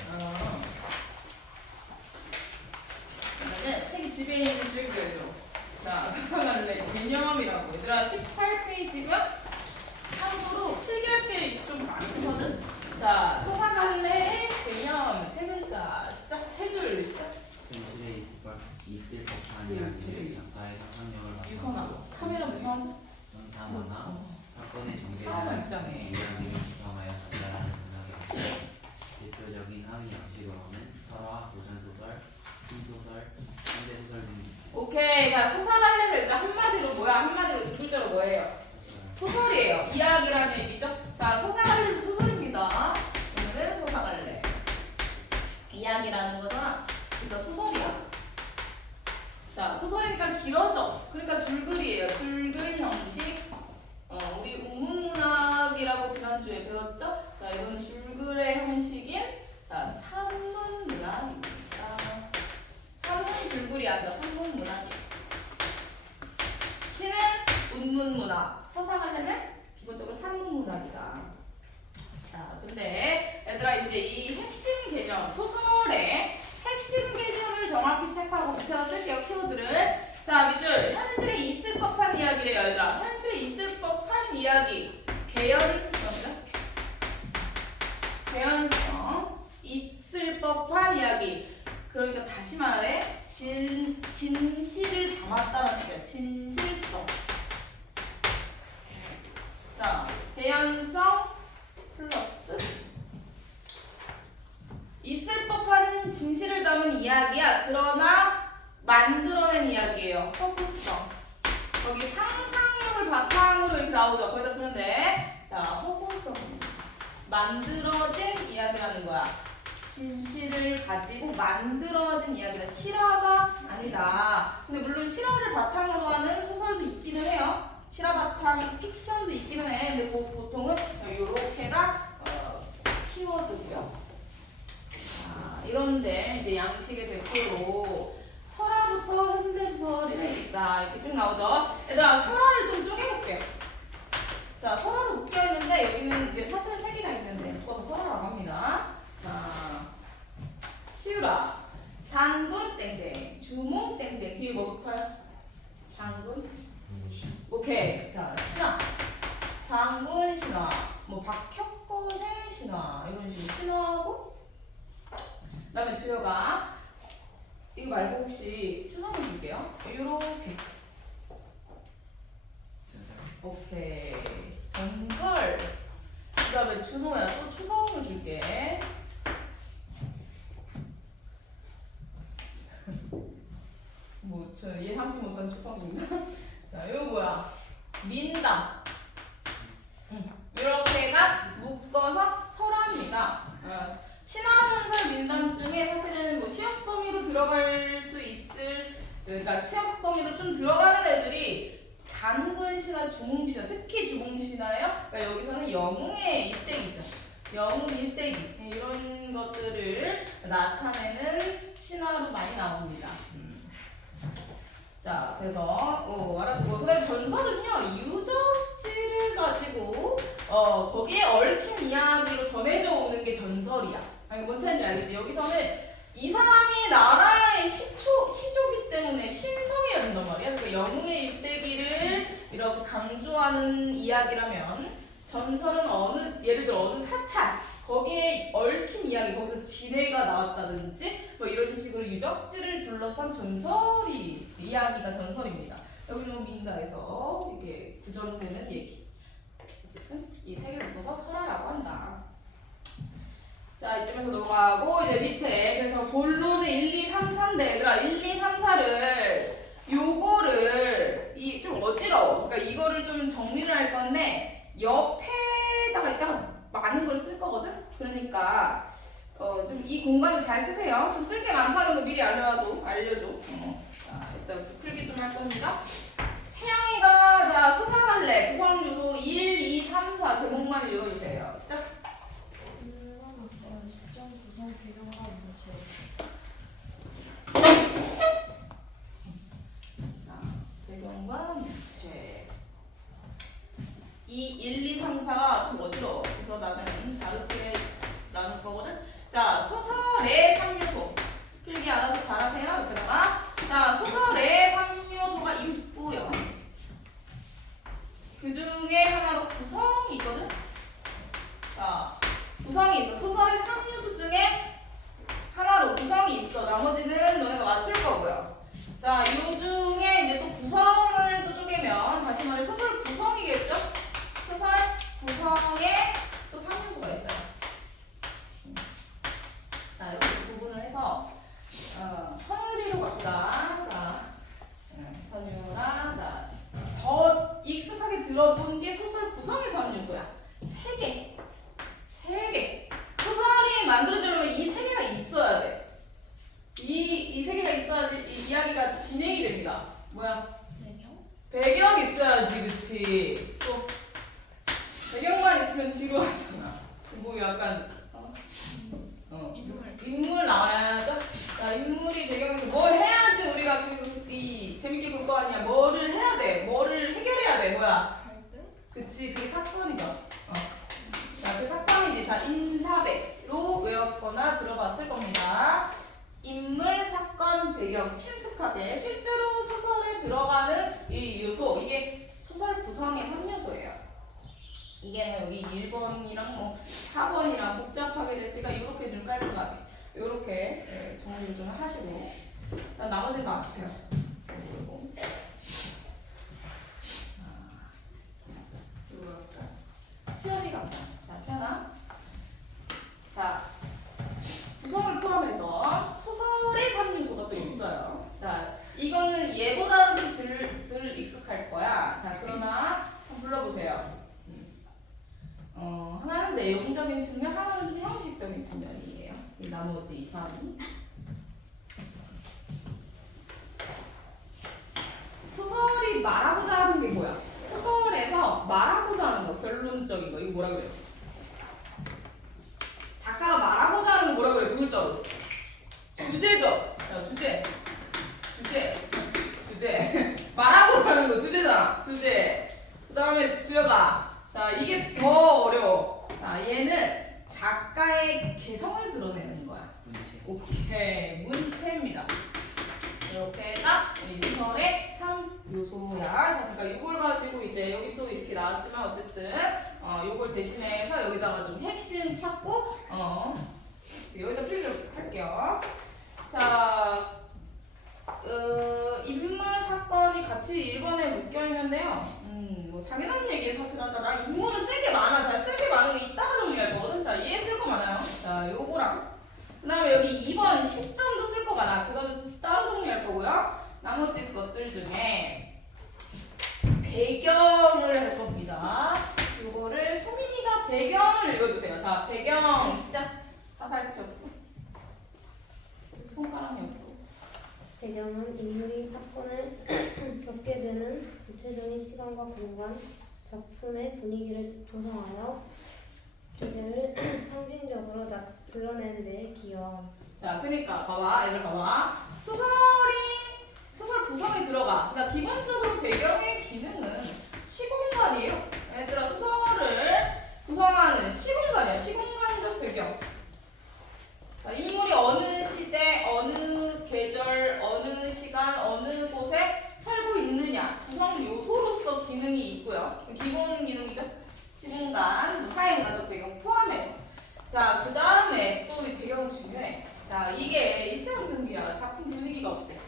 그러면은 책이 집에 있는지 읽어줘. 자, 서사갈래 개념이라고. 얘들아 18페이지고요. 참고로 필기할 게 좀 많거든. 자, 서사갈래 개념 세 글자 시작. 세 줄 시작. 현실에 있을 법한 이야기를 작가의 상상력을 바탕으로 유선아, 카메라 무서워져? 연상하나 사건의 사람 정대한 입장에. 이야기를 구성하여 전달하는 문학의 형식. 대표적인 하위 양식으로는 설화, 고전소설, 신소설, 현대소설 등이 있습니다. 오케이. 자, 서사갈래 얘들아 한마디로 뭐야? 한마디로 두 글자로 뭐예요? 소설이에요. 이야기라는 얘기죠. 자, 서사갈래도 소설입니다. 오늘은 서사갈래. 이야기라는 거잖아. 그러니까 소설이야. 자, 소설이니까 길어져. 그러니까 줄글이에요. 줄글 형식. 우리 운문문학이라고 지난주에 배웠죠? 자, 이건 줄글의 형식인 자, 산문문학입니다. 산문 줄글이 아니라 산문문학이에요. 시는 운문문학, 서사갈래는 기본적으로 산문문학이다. 자, 근데 얘들아 이제 이 핵심 개념, 소설의 핵심 개념을 정확히 체크하고 밑에다 쓸게요. 키워드를. 자, 밑줄 현실에 있을 법한 이야기래요. 얘들아 현실에 있을 법한 이야기 개연성이죠. 개연성 있을 법한 이야기. 그러니까 다시 말해 진실을 담았다는 뜻이야. 진실성. 자, 개연성 플러스 있을 법한 진실을 담은 이야기야. 그러나 만들어낸 이야기예요. 허구성. 여기 상상력을 바탕으로 이렇게 나오죠. 거기다 쓰면 돼. 자, 허구성. 만들어진 이야기라는 거야. 진실을 가지고 만들어진 이야기다. 실화가 아니다. 근데 물론 실화를 바탕으로 하는 소설도 있기는 해요. 실화 바탕 픽션도 있기는 해. 근데 보통은 요렇게가 키워드고요. 자, 이런데 이제 양식의 대표로 설화부터 현대소설이라 있다. 이렇게 쭉 나오죠. 얘들아, 설화를 좀 쪼개볼게요. 자, 설화로 묶여있는데 여기는 이제 사실은 세 개가 있는데 묶어서 설화라고 합니다. 자, 시우라, 단군 땡땡, 주몽 땡땡. 뒤에 뭐 붙어요? 단군? 오케이. 자, 신화, 단군 신화, 뭐 박혁건의 신화 이런 식으로 신화하고. 그다음에 주여가 이거 말고 혹시 투성을 줄게요. 요렇게. 전설. 오케이. 전설. 그다음에 준호야 또 초성을 줄게. 뭐 저 예상치 못한 초성입니다. 자, 이거 뭐야? 민담. 이렇게가 묶어서 설화입니다. 신화전설 민담 중에 사실은 뭐 시험 범위로 들어갈 수 있을, 그러니까 시험 범위로 좀 들어가는 애들이 단군 신화, 주몽 신화, 특히 주몽 신화예요. 그러니까 여기서는 영웅의 일대기죠. 영웅 일대기 이런 것들을 나타내는 신화로 많이 나옵니다. 자, 그래서 알아두고 그다음에 전설은요 유적지를 가지고 거기에 얽힌 이야기로 전해져 오는 게 전설이야. 아니 뭔 차인지 알겠지? 여기서는 이 사람이 나라의 시조기 때문에 신성해야 된단 말이야. 그러니까 영웅의 일대기를 이렇게 강조하는 이야기라면 전설은 예를 들어 어느 사찰 거기에 얽힌 이야기, 거기서 지뢰가 나왔다든지 뭐 이런 식으로 유적지를 둘러싼 이야기가 전설입니다. 여기는 민가에서 이게 구전되는 얘기. 어쨌든 이 세 개를 묶어서 설화라고 한다. 자, 이쯤에서 넘어가고 이제 밑에 그래서 본론은 1, 2, 3, 4인데 얘들아 1, 2, 3, 4를 요거를 좀 어지러워. 그러니까 이거를 좀 정리를 할 건데 옆에다가 이따가 많은 걸 쓸 거거든? 그러니까 좀 이 공간을 잘 쓰세요. 좀 쓸 게 많다는 거 미리 알려줘. 자, 일단 풀기 좀 할 겁니다. 채영이가 자 서사할래 구성 요소 1, 2, 3, 4 제목만 읽어주세요. 시작. 시점 구성 배경과 문체. 자, 배경과 문체. 이 1, 2, 3, 4가 좀 어지러워. 그래서 나는 다르게 나눌 거거든. 자, 소설의 3요소. 필기 알아서 잘하세요. 여기다가. 자, 소설의 3요소가 있고요. 그 중에 하나로 구성이 있거든. 자, 구성이 있어. 소설의 3요소 중에 하나로 구성이 있어. 나머지는 너네가 맞출 거고요. 자, 이 중에 이제 또 구성을 또 쪼개면 다시 말해 소설 구성이겠죠? 소설 구성에 또 3요소가 있어요. 자, 이렇게 구분을 해서 선율이로 갑시다. 자, 선율아, 자, 더 익숙하게 들어본 게 소설 구성의 3요소야. 3개. 소설이 만들어지려면 이 3개가 있어야 돼. 이 3개가 있어야지 이 이야기가 진행이 됩니다. 뭐야? 배경 있어야지, 그치? 또 배경만 있으면 지루하잖아. 뭐 약간 인물 나와야죠. 자, 인물이 배경에서 뭘 해야지 우리가 재밌게 볼 거 아니야. 뭐를 해야 돼? 뭐를 해결해야 돼? 뭐야? 그치, 그게 사건이죠. 자, 그 사건이지. 자, 인사배로 외웠거나 들어봤을 겁니다. 인물, 사건, 배경 친숙하게 실제로 소설에 들어가는 이 요소, 이게 소설 구성의 3요소예요. 이게 여기 1번이랑 뭐 4번이랑 복잡하게 됐으니까 이렇게 좀 깔끔하게 이렇게 정리를 좀 하시고 나머지는 맞추세요. 수연이가 없다. 자, 수연아. 자, 구성을 포함해서 소설의 3요소가 또 있어요. 자, 이거는 얘보다는 덜 익숙할 거야. 자, 그러나 한번 불러보세요. 하나는 내용적인 측면, 하나는 좀 형식적인 측면이에요. 이 나머지 이 사람이. 소설이 말하고자 하는 게 뭐야? 소설에서 말하고자 하는 거, 결론적인 거, 이거 뭐라 그래요? 작가가 말하고자 하는 거 뭐라 그래요? 두 글자로. 주제죠. 자, 주제. 말하고자 하는 거 주제잖아. 주제. 그 다음에 주어가. 자, 이게 더 어려워. 자, 얘는 작가의 개성을 드러내는 거야. 문체. 오케이, 문체입니다. 이렇게가 우리 소설의 3요소야. 자, 그러니까 이걸 가지고 이제 여기 또 이렇게 나왔지만 어쨌든 요걸 대신해서 여기다가 좀 핵심 찾고 여기다 필기를 할게요. 자, 인물 사건이 같이 1번에 묶여 있는데요. 뭐 당연한 얘기에 사실하잖아. 인물은 쓸 게 많아. 자, 쓸 게 많은 게 이따가 정리할 거거든. 자, 얘 쓸 거 많아요. 자, 요거랑 그다음에 여기 2번 시점도 쓸 거 많아. 그거는 따로 정리할 거고요. 나머지 것들 중에 배경을 할 겁니다. 요거를 소민이가 배경을 읽어주세요. 자, 배경 시작. 화살표 손가락 옆으로. 배경은 인물이 사건을 겪게 되는 구체적인 시간과 공간, 작품의 분위기를 조성하여 주제를 상징적으로 드러내는 데 기여함. 자, 그러니까 봐봐, 얘들 봐봐. 소설 구성에 들어가. 그러니까 기본적으로 배경의 기능은 시공간이에요. 얘들아 소설을 구성하는 시공간이야. 시공간적 배경. 자, 인물이 어느 시대, 어느 계절, 어느 시간, 어느 곳에 살고 있느냐 구성 요소로서 기능이 있고요. 기본 기능이죠. 시공간, 사회문화적 배경 포함해서. 자, 그 다음에 또 이 배경은 중요해. 자, 이게 일체형 분위기야. 작품 분위기가 어때?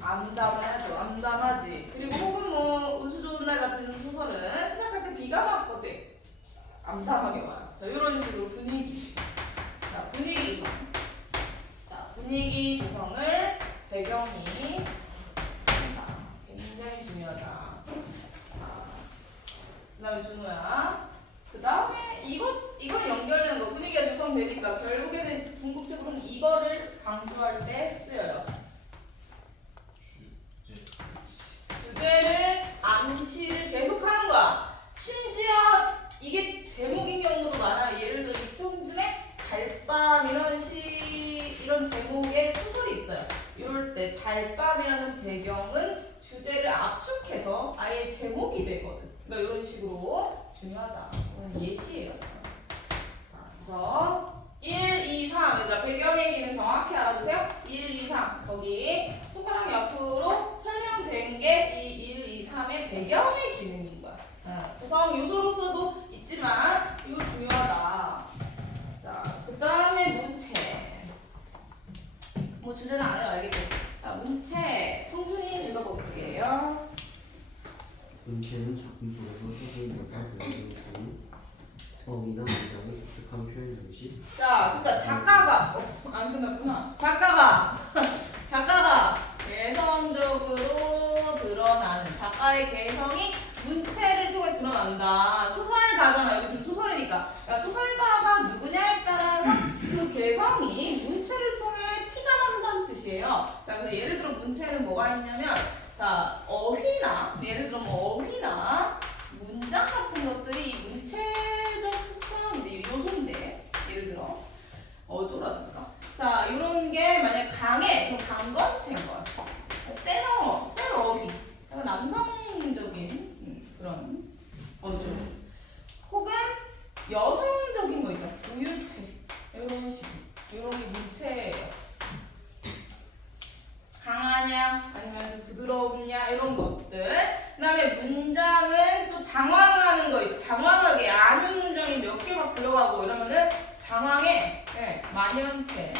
암담하죠. 암담하지. 그리고 혹은 뭐 운수 좋은 날 같은 소설은 시작할 때 비가 맞거든. 암담하게 와요. 자, 이런 식으로 분위기. 자, 분위기 조성. 자, 분위기 조성을 배경이 굉장히 중요하다. 자, 그 다음에 준호야. 그 다음에 이거는 연결되는 거. 분위기가 조성되니까 결국에는 궁극적으로는 이거를 강조할 때 쓰여요. 주제를 암시를 계속하는 거야. 심지어 이게 제목인 경우도 많아요. 예를 들어 이청준의 달밤 이런 제목의 소설이 있어요. 이럴 때 달밤이라는 배경은 주제를 압축해서 아예 제목이 되거든. 그러니까 이런 식으로 중요하다. 이건 예시예요. 자, 그래서 1, 2, 3 얘들아 배경의 기능 정확히 알아두세요. 1, 2, 3 거기 손가락 옆으로 설명된 게 이 1, 2, 3의 배경의 기능인 거야. 구성 요소로서도 있지만 이거 중요하다. 자, 그 다음에 문체. 뭐 주제는 안 해요, 알겠죠? 자, 문체. 성준이 읽어볼게요. 문체는 작품 속에서 소설이 묘사되는 어휘나 문장의 독특한 표현 방식. 자, 그러니까 작가가 안 끝났구나. 작가가 개성적으로 드러나는 작가의 개성이 문체를 통해 드러난다. 소설가잖아. 여기 지금 소설이니까. 그러니까 소설가가 누구냐에 따라서 그 개성이 문체를 통해 티가 난다는 뜻이에요. 자, 그래서 예를 들어 문체는 뭐가 있냐면, 자, 어휘나 예를 들어 뭐 어휘나 문장 같은 것들이 이 문체적 특성인데 요소인데 예를 들어 어조라든가. 자, 이런 게 만약 강해 그럼 강건체인 거야. 센 어휘. 약간 남성적인 그런 어조. 혹은 여성적인 거 있죠. 우유체. 이런 식으로. 이런 게 문체예요. 강하냐 아니면 좀 부드럽냐 이런 것들. 그 다음에 문장은 또 장황하는 거 있죠. 장황하게 아는 문장이 몇 개 막 들어가고 이러면은 장황해. 네, 만연체.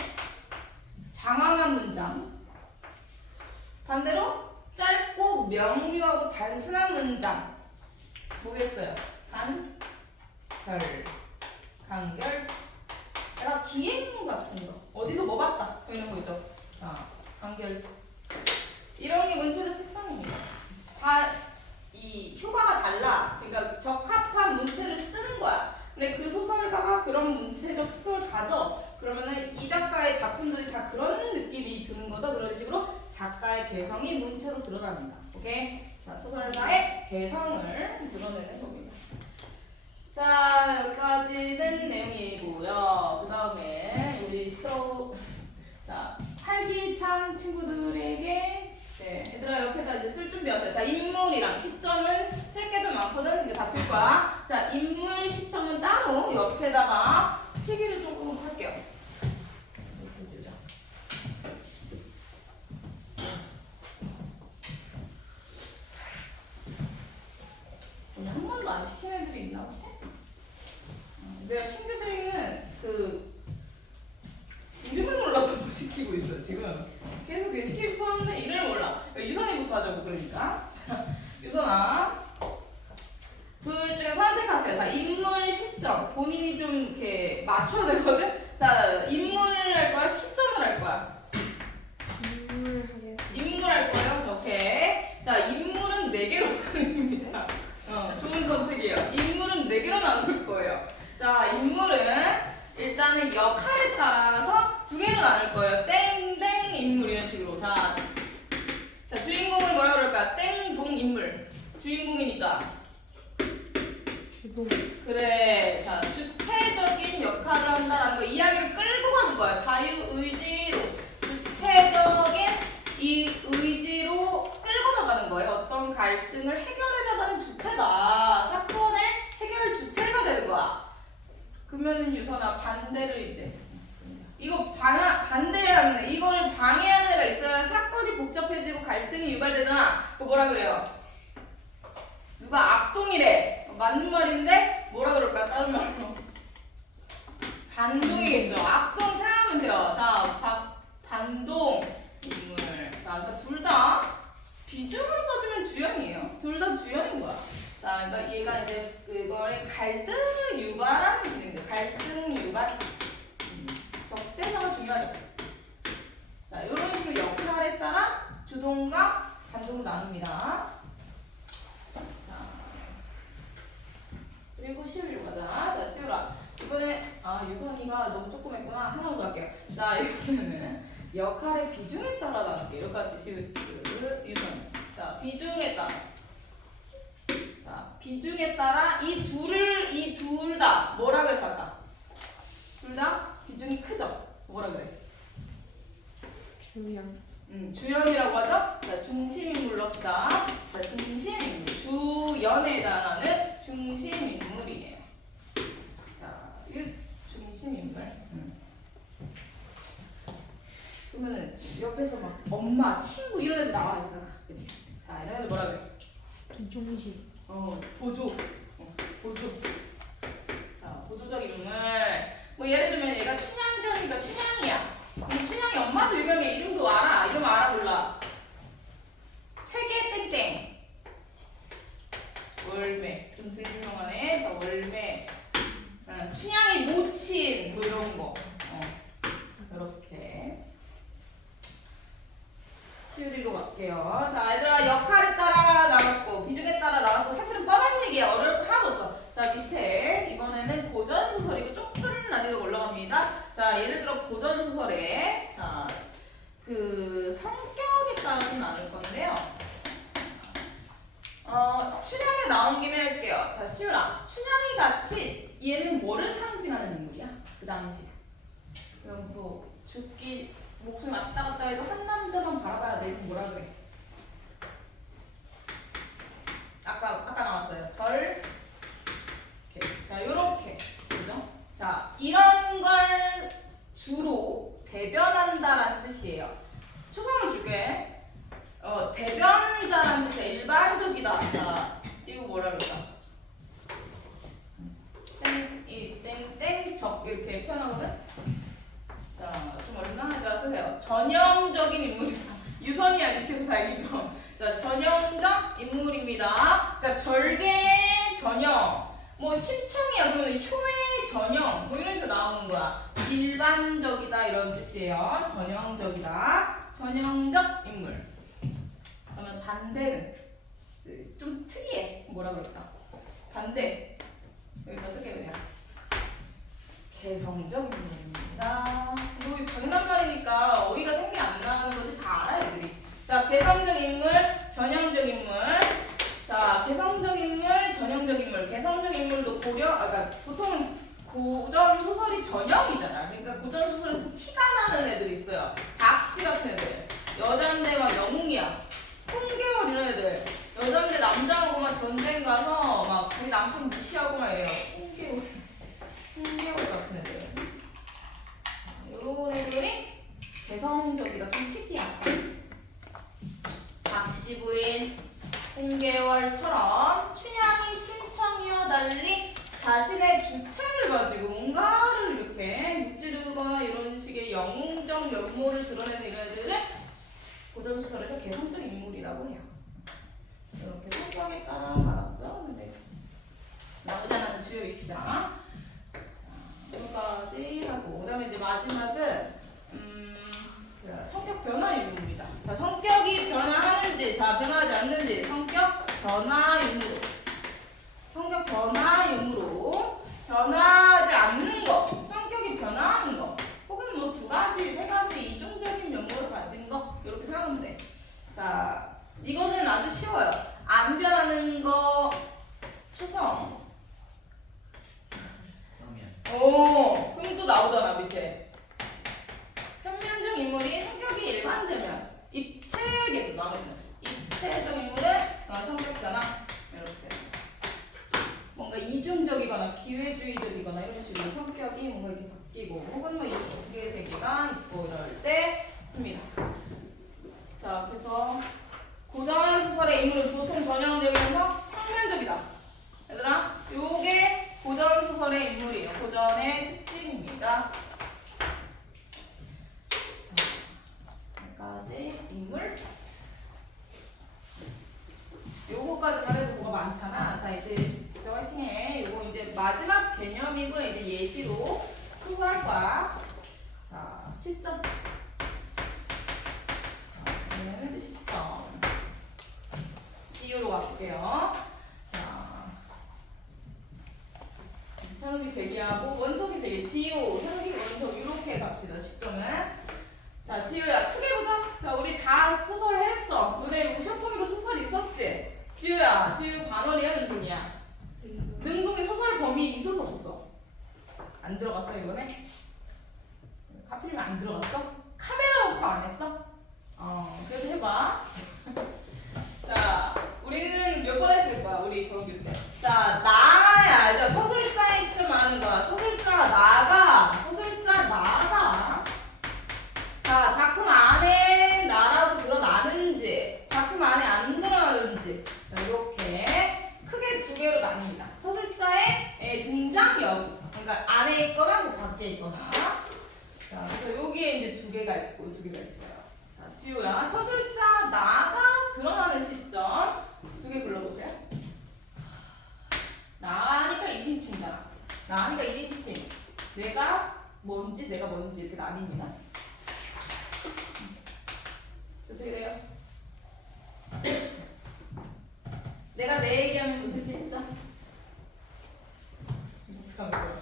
장황한 문장. 반대로 짧고 명료하고 단순한 문장. 뭐겠어요? 간결. 약간 기행 같은 거. 어디서 뭐 봤다 이런 거 있죠. 자, 간결체. 이런 게 문체적 특성입니다. 자, 이 효과가 달라. 그러니까 적합한 문체를 쓰는 거야. 근데 그 소설가가 그런 문체적 특성을 가져. 그러면은 이 작가의 작품들이 다 그런 느낌이 드는 거죠. 그런 식으로 작가의 개성이 문체로 드러납니다. 오케이? 자, 소설가의 개성을 드러내는 겁니다. 자, 여기까지는 내용이고요. 그 다음에 우리 자, 활기찬 친구들에게 얘들아 옆에다 이제 쓸 준비하세요. 자, 인물이랑 시점은 쓸 게 좀 많거든. 이게 다 칠 거야. 자, 인물 시점은 따로 옆에다가 필기를 조금 할게요. 오늘 한 번도 안 시킨 애들이 있나 혹시? 내가 신규생은 그 이름을 몰라서 못 시키고 있어 지금. 계속 시키고 싶었는데 이름을 몰라. 유선이부터 하자고. 그러니까 자, 유선아 둘 중에 선택하세요. 자, 인물 시점 본인이 좀 이렇게 맞춰야 되거든. 자, 인물 할 거야 시점을 할 거야? 인물 하겠습니다. 인물 할 거예요. 자, 오케이. 자, 인물은 4개로 나눕니다. 좋은 선택이에요. 인물은 4개로 나눌 거예요. 자, 인물은 일단은 역할에 따라서 2개로 나눌 거예요. 땡땡 인물 이런 식으로. 자, 주인공을 뭐라 그럴까? 땡동 인물. 주인공이니까. 주동. 그래. 자, 주체적인 역할을 한다라는 거. 이야기를 끌고 가는 거야. 자유의지로. 주체적인 이 의지 갈등을 해결해 나가는 주체다. 사건의 해결 주체가 되는 거야. 그러면은 유선아 반대를 이제 이거 반대하면 이거를 방해하는 애가 있어야 사건이 복잡해지고 갈등이 유발되잖아. 그거 뭐라 그래요? 누가 악동이래. 맞는 말인데 뭐라 그럴까? 다른 말로 반동이겠죠. 악동 생각하면 돼요. 자, 반동 인물. 자, 둘 다 비중을 따지면 주연이에요. 둘 다 주연인 거야. 자, 그러니까 얘가 이제 그거를 갈등을 유발하는 기능들. 갈등 유발. 적대사가 중요하죠. 자, 이런 식으로 역할에 따라 주동과 반동을 나눕니다. 자, 그리고 시우리로 가자. 자, 시우라. 이번에 유선이가 너무 조그맸구나. 하나만 더 할게요. 자, 이번에는 역할의 비중에 따라 나눌게요. 여기까지 유선. 자, 비중에 따라. 자, 비중에 따라 이 둘 다 뭐라 그래서 아까? 둘 다 비중이 크죠? 뭐라 그래? 주연. 주연이라고 하죠? 자, 중심인물로 합시다. 자, 중심인물. 주연에 해당하는 중심인물이에요. 자, 이 중심인물. 그러면은 옆에서 막 엄마, 친구 이런 애들 나와야 되잖아. 그치? 자, 이런 애들 뭐라 그래? 비중시. 보조. 보조. 자, 보조적 인물. 뭐 예를 들면 얘가 춘향전이니까 춘향이야. 그럼 춘향이 엄마도 유명해. 이름도 알아. 이름 알아 몰라. 퇴계 땡땡. 월매. 좀 덜 유명하네. 자, 월매. 춘향이 모친. 뭐 이런 거. 이렇게. 시우리로 갈게요. 자, 얘들아 역할에 따라 나눴고 비중에 따라 나눴고 사실은 뻔한 얘기야. 어려울 거 하나도 없어. 자, 밑에 이번에는 고전소설이고 조금 난이도가 올라갑니다. 자, 예를 들어 고전소설에 자, 그 성격에 따라서 나눌 건데요. 춘향이 나온 김에 할게요. 자, 시우라. 춘향이 같이 얘는 뭐를 상징하는 인물이야? 그 당시. 뭐 죽기 목소리 왔다 갔다 해도 한 남자만 바라봐야 돼. 이건 뭐라 그래? 아까 나왔어요. 절. 이렇게. 자, 요렇게. 그죠? 자, 이런 걸 주로 대변한다라는 뜻이에요. 초성을 줄게. 대변자라는 뜻이야. 일반적이다. 자, 이거 뭐라 그럴까? 땡땡적 이렇게 표현하거든? 자, 좀 어렵나? 얘들아 쓰세요. 전형적인 인물이다. 유선이 안 시켜서 다행이죠. 자, 전형적 인물입니다. 그러니까 절개 전형, 뭐 심청이야 그러면 효의 전형, 뭐 이런 식으로 나오는 거야. 일반적이다 이런 뜻이에요. 전형적이다. 전형적 인물. 그러면 반대는 좀 특이해. 뭐라 그럴까? 반대. 여기다 쓸게 그냥. 개성적 인물입니다. 이거 당연한 말이니까 어휘가 생각이 안 나는 거지 다 알아 애들이. 자, 개성적 인물, 전형적 인물. 자, 개성적 인물, 전형적 인물. 개성적 인물도 그러니까 보통 고전 소설이 전형이잖아. 그러니까 고전 소설에서 티가 나는 애들이 있어요. 박씨 같은 애들. 여잔데 막 영웅이야. 홍계월 이런 애들. 여잔데 남자하고 막 전쟁 가서 막 자기 남편 무시하고 막 이래요. 홍계월 같은 애들. 이런 애들이 개성적이다. 좀 특이야. 박씨 부인 홍계월처럼 춘향이 심청이와 달리 자신의 주체를 가지고 뭔가를 이렇게 무찌르거나 이런 식의 영웅적 면모를 드러내는 이런 애들을 고전소설에서 개성적 인물이라고 해요. 이렇게 성격에 따라 말하고요. 네. 나머지 하나는 주요 의식상. 자, 여기까지 하고 그 다음에 이제 마지막은 성격 변화 유무입니다. 자, 성격이 변화하는지, 자, 변화하지 않는지, 성격 변화 유무로. 성격 변화 유무로 변하지 않는 거, 성격이 변화하는 거, 혹은 뭐 2가지, 3가지 이중적인 면모를 가진 거, 이렇게 생각하면 돼. 자, 이거는 아주 쉬워요. 안 변하는 거, 초성. 그럼 또 나오잖아, 밑에. 평면적 인물이 성격이 일반되면 입체겠죠, 나머지는. 입체적 인물은 성격 기회주의적이거나 이런 식으로 성격이 뭔가 이렇게 바뀌고 혹은 뭐 이 두 개의 세계가 있고 이럴 때 씁니다. 자, 그래서 고전 소설의 인물은 보통 전형적이면서 평면적이다. 얘들아, 요게 고전 소설의 인물이에요. 고전의 특징입니다. 자, 여기까지 인물. 요거까지만 해도 뭐가 많잖아. 자, 이제 진짜 화이팅해. 요거 이제 마지막 개념이고 이제 예시로 수고할 거야. 자, 시점. 자, 얘는 시점. 지우로 가볼게요. 자, 현욱이 대기하고 원석이 대기. 지우, 현욱이 원석 이렇게 갑시다. 시점은. 자, 지우야 크게 보자. 자, 우리 다 소설 했어. 너네 시험 보기로 소설 있었지? 지우야, 지우 반월이야, 능동이야? 능동이 소설 범위 있었어 없었어? 안 들어갔어 이번에? 하필이면 안 들어갔어? 카메라 오프 안 했어? 그래도 해봐. 자, 우리는 몇 번 했을 거야, 우리 정규 때. 자, 나야. 이제 서술자의 시점 말하는 거야. 서술자 나가. 서술자 나가. 자, 작품 안에 나라고 드러나는지, 작품 안에 안 드러나는지. 자, 이렇게 크게 두 개로 나뉩니다. 서술자의 등장 여부. 그러니까 안에 있거나 뭐 밖에 있거나. 자, 그래서 여기에 이제 두 개가 있고 두 개가 있어요. 자, 지우야, 서술자 나가 드러나는 시점 두 개 불러보세요. 나니까 1인칭이잖아. 나니까 1인칭. 내가 뭔지 이렇게 나뉩니다. 어떻게 돼요? 내가 내 얘기하면 무슨 시점? 어떻게 하면 좋아?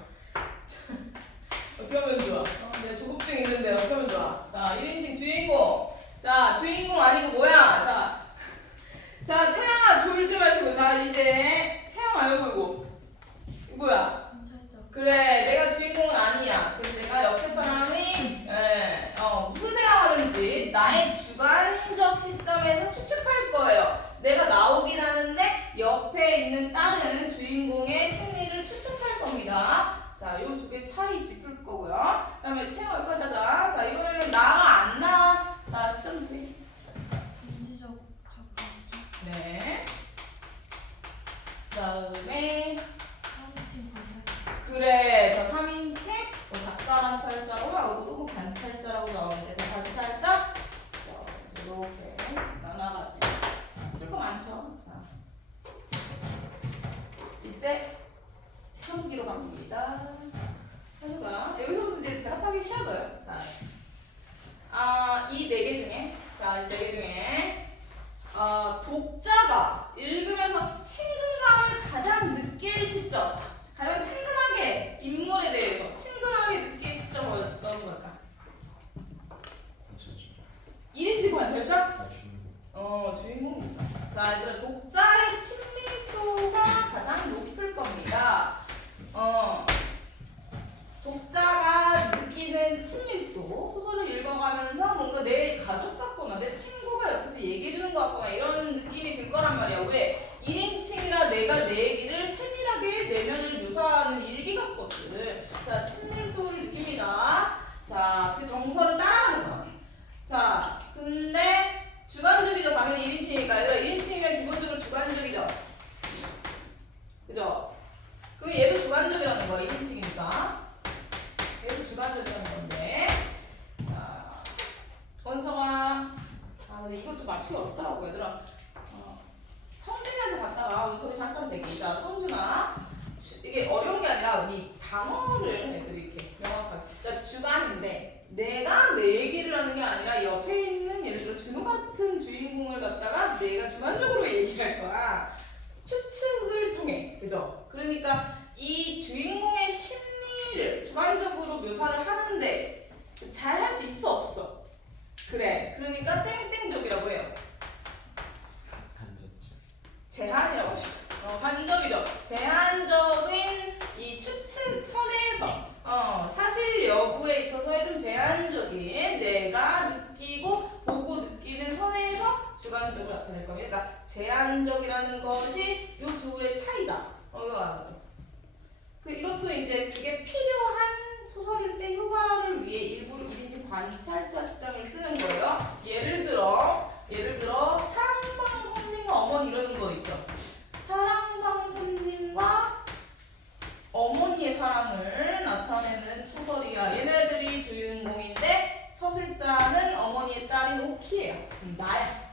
어떻게 하면 좋아? 내가 조급증 있는데 어떻게 하면 좋아? 자, 1인칭 주인공. 자, 주인공 아니고 뭐야? 자, 채영아 졸지 마시고. 자, 이제 채영아 여기 보고. 이거 뭐야? 그래, 내가 주인공은 아니야. 그래서 내가 옆에 사람이 무슨 생각하는지 나의 주관적 시점에서 추측할 거예요. 내가 나오긴 하는데 옆에 있는 다른 주인공의 심리를 추측할 겁니다. 자, 요 두 개 차이 짚을 거고요. 그 다음에 채영 여기까지 하자. 자, 이번에는 나가 안 나. 자, 시점 두 개. 네. 그 다음에 그래, 저 3인칭 뭐 작가랑 찰자로 하고 뭐 관찰자라고 나오는데 저 관찰자 자, 이렇게 나눠가지고 쓸 거 많죠. 자, 이제 현우기로 갑니다. 현우가 여기서부터 이제 대답하기 쉬워져요. 자, 이 네 개 중에 독자가 읽으면서 친근감을 가장 느낄 시점, 가장 친근하게 인물에 대해서 친근하게 느낄 시점은 어떤 걸까? 1인칭 관찰자? 주인공이죠. 자, 얘들아, 독자의 친밀도가 가장 높을 겁니다. 독자가 느끼는 친밀도, 소설을 읽어가면서 뭔가 내 가족 같거나 내 친구가 옆에서 얘기해주는 것 같거나 이런 느낌이 들 거란 말이야. 왜? 1인칭이라 내가 내 얘기를 세밀하게 내면을 묘사하는 일기 같거든. 자, 친밀도를 느낍니다. 자, 그 정서를 따라가는 거야. 자, 근데 주관적이죠. 당연히 1인칭이니까. 얘들아, 1인칭이면 기본적으로 주관적이죠. 그죠? 그럼 얘도 주관적이라는 거야. 1인칭이니까. 얘도 주관적이라는 건데. 자, 원성아. 근데 이거 좀 맞추기 어렵더라고, 얘들아. 성준이한테 갔다가 저기 잠깐 대기. 자, 성준아. 이게 어려운 게 아니라 이 단어를 애들이 이렇게 명확하게. 자, 주관인데 내가 내 얘기를 하는 게 아니라 옆에 있는 예를 들어 준호 같은 주인공을 갖다가 내가 주관적으로 얘기할 거야. 추측을 통해. 그죠? 그러니까 이 주인공의 심리를 주관적으로 묘사를 하는데 잘 할 수 있어 없어? 그래. 그러니까 땡땡적이라고 해요. 제한이라고 합시다. 간접이죠. 제한적인 이 추측선에서 사실 여부에 있어서의 좀 제한적인 내가 느끼고 보고 느끼는 선에서 주관적으로 나타낼 겁니다. 그러니까 제한적이라는 것이 이 둘의 차이다. 이것도 이제 그게 필요한 소설일 때 효과를 위해 일부러 1인칭 관찰자 시점을 쓰는 거예요. 예를 들어 사랑방 손님과 어머니 이런 거 있죠. 사랑방 손님과 어머니의 사랑을 나타내는 소설이야. 얘네들이 주인공인데 서술자는 어머니의 딸인 오키예요. 나야.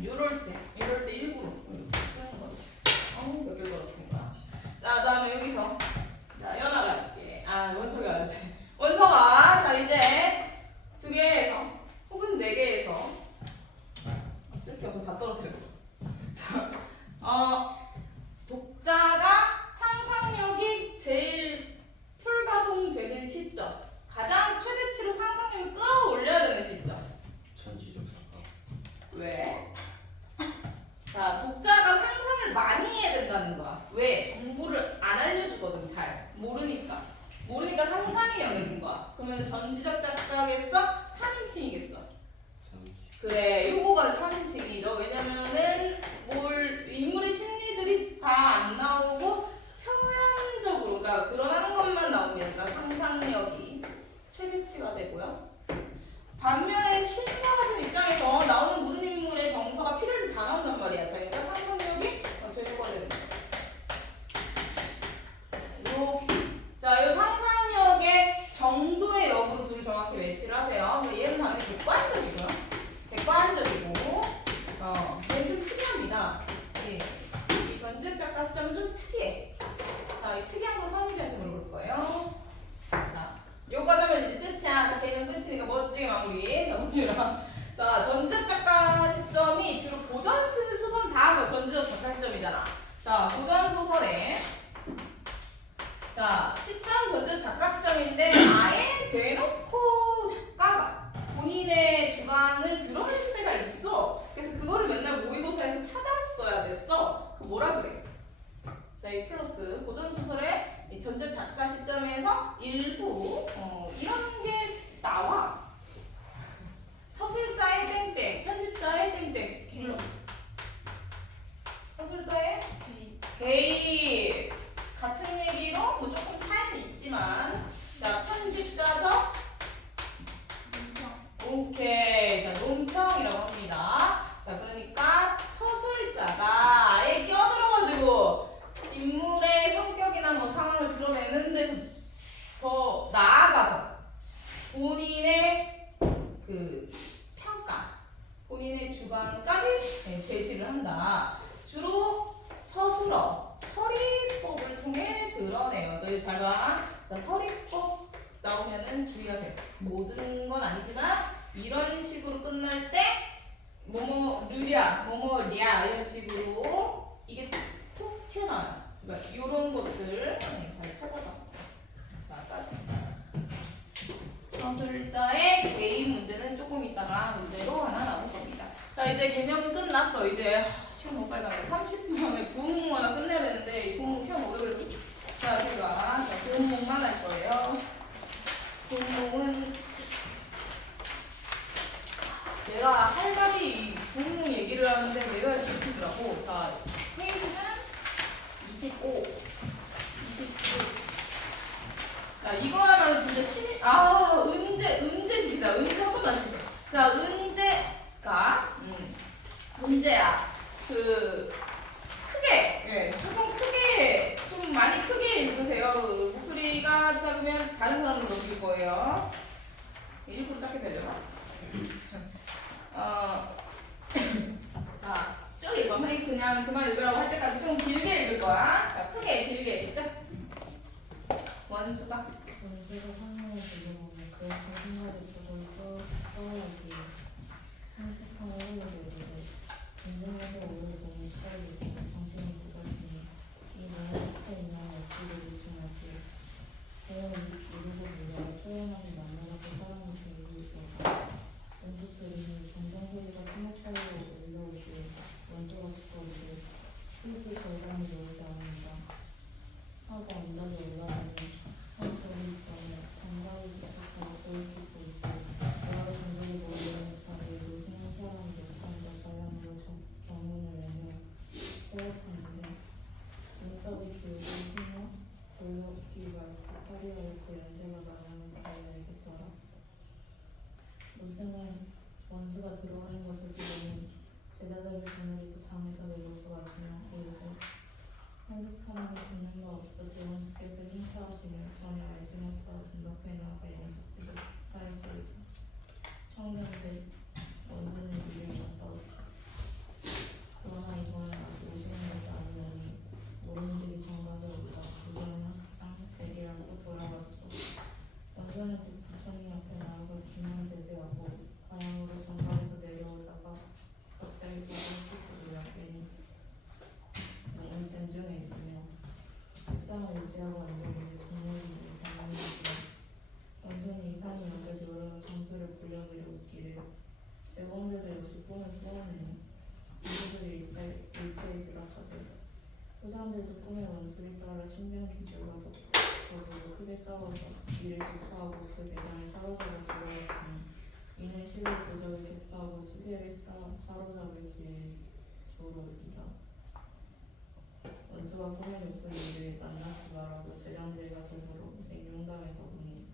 이럴 때 일부러 쓰는 거지. 몇 개 걸었습니다. 자, 다음에 여기서 자 연아가 할게. 원석이가 알지. 원석아, 자 이제 2개에서 혹은 4개에서 쓸 게 없어 다 떨어뜨렸어. 자, 독자가 상상력이 제일 풀가동되는 시점, 가장 최대치로 상상력을 끌어올려야 되는 시점. 전지적 작가. 왜? 자, 독자가 상상을 많이 해야 된다는 거야. 왜? 정보를 안 알려주거든. 잘 모르니까 상상의 영역인 거야. 그러면 전지적 작가겠어? 3인칭이겠어. 그래, 요거가 3인칭이죠. 왜냐면은 인물의 심리들이 다 안 나오고 표현적으로, 그러니까 드러나는 것만 나오니까 상상력이 최대치가 되고요. 반면에 신과 같은 입장에서 나오는 모든 인물의 정서가 필요할 때 다 나온단 말이야. 자, 그러니까 상상력이 제일 효과가 되는 거야. 이렇게. 자, 이 상상력의 정도의 역으로 둘 정확히 매치를 하세요. 얘는 당연히 객관적이고요. 얘는 좀 특이합니다. 이 전지적 작가 시점은 좀 특이해. 자, 이 특이한 거 선의한테 물어볼 거예요. 자, 요까지 하면 이제 끝이야. 자, 개념 끝이니까 멋지게 마무리. 자, 동유랑. 자, 전지적 작가 시점이 주로 고전 소설은 다 전지적 작가 시점이잖아. 자, 고전 소설에 자, 시점 전지적 작가 시점인데 아예 대놓고 작가가 본인의 주관을 드러낼 때가 있어. 그래서 그거를 맨날 모의고사에서 찾았어야 됐어. 그 뭐라 그래? 자, 이 플러스 고전 소설의 이 전지적 작가 시점에서 일부 이런 게 나와. 서술자의 땡땡, 편집자의 땡땡. 물론 서술자의 개입 같은 얘기로 뭐 조금 차이는 있지만, 자, 편집자죠. 오케이. 자, 논평이라고 합니다. 자, 그러니까 서술자가 아예 껴들어가지고 인물의 성격이나 뭐 상황을 드러내는 데서 더 나아가서 본인의 그 평가, 본인의 주관까지 제시를 한다. 주로 서술어, 서리법을 통해 드러내요. 너희 잘 봐. 자, 서리법 나오면은 주의하세요. 모든 건 아니지만 이런 식으로 끝날 때 뭐뭐 르랴, 뭐뭐 랴 이런 식으로 이게 톡 튀어나와요. 그러니까 이런 것들 잘 찾아봐. 자, 까지. 서술자의 개인 문제는 조금 이따가 문제로 하나 나올 겁니다. 자, 이제 개념은 끝났어. 이제 시험 너무 빨리 30분 안에 구문문 하나 끝내야 되는데 이 구문 시험 오래 걸려. 자, 제가 구문문만 할 거예요. 구문문은 내가 할 말이 이 구문문 얘기를 하는데 내가 지치더라고. 자, 페이지는 25, 29. 자, 이거야말로 진짜 은재식이다. 은재 한 번도 안 했어. 자, 은재야. 그 크게, 조금 크게, 좀 많이 크게 읽으세요. 목소리가 작으면 다른 사람을 녹일 거예요. 일부러 작게 되려나? 자, 쭉 읽어. 그냥 그만 읽으라고 할 때까지 좀 길게 읽을 거야. 자, 길게 시작. 원수가 상황을 적용하면 그 자신과의 적을 써야지. 상식한 오해를 내리고 인정해서 오해를 보는 시각이 있고 정신이 부각되니 이 내용 자체에 있는 역기를 요청하지. 내가 이루고 보려 초연하게 만나서 사람을 데리고 있어서 원수들이 정정소리가 스마트하게 올려오시 원수가 스토리를 필수 절반이 나오지 않는다. 하고 언덕이 올라가니 한쪽이 있다면 장갑을 부탁하고 보이키고 있고 여러 정적이 모이는 자리에 노신한 사람이 역한자 사양으로 경문을 내며 빼앗았는데 눈썹이 길고 힘어 보내주고 잠에서 내려올 것 같으면 그리고 한국 사람이 듣는 거 없어 재원스께서 힘차하시며 전혀 알지 못하고 분석해 나가 영숙지도 하였소이다. 청년들 원수는 이를 맞서었다. 그러나 이번엔 아직 오시는 것이 아니오니 모름지기 정가져오다 부정은 항상 대리하고 돌아가소서. 원수는 집 부처님 앞에 나아가 기만 대비하고 방향으로 정갈에서 내려오다가 갑자기 바다를 쑥 놀랐더니 몸은 젠중에 있으며 일상을 유지하고 앉아있는 동료들이 방문했지만 원수는 이상히 여겨 여러 점수를 불려들여 웃기를 제공자들 역시 꿈을 꾸었느니 인구들이 일체에 들어가되 소장들도 꿈의 원수를 따라 신명기술과 더불어 크게 싸워서 이를 격파하고 그 대장을 사로잡아 들어왔으니 이는 실로 도적을 격파하고 수세를 사로잡을 기회로이다. 원수가 꿈에 높은 이를 만나지 말라고 제장들과 더불어 맹룡당에서 보니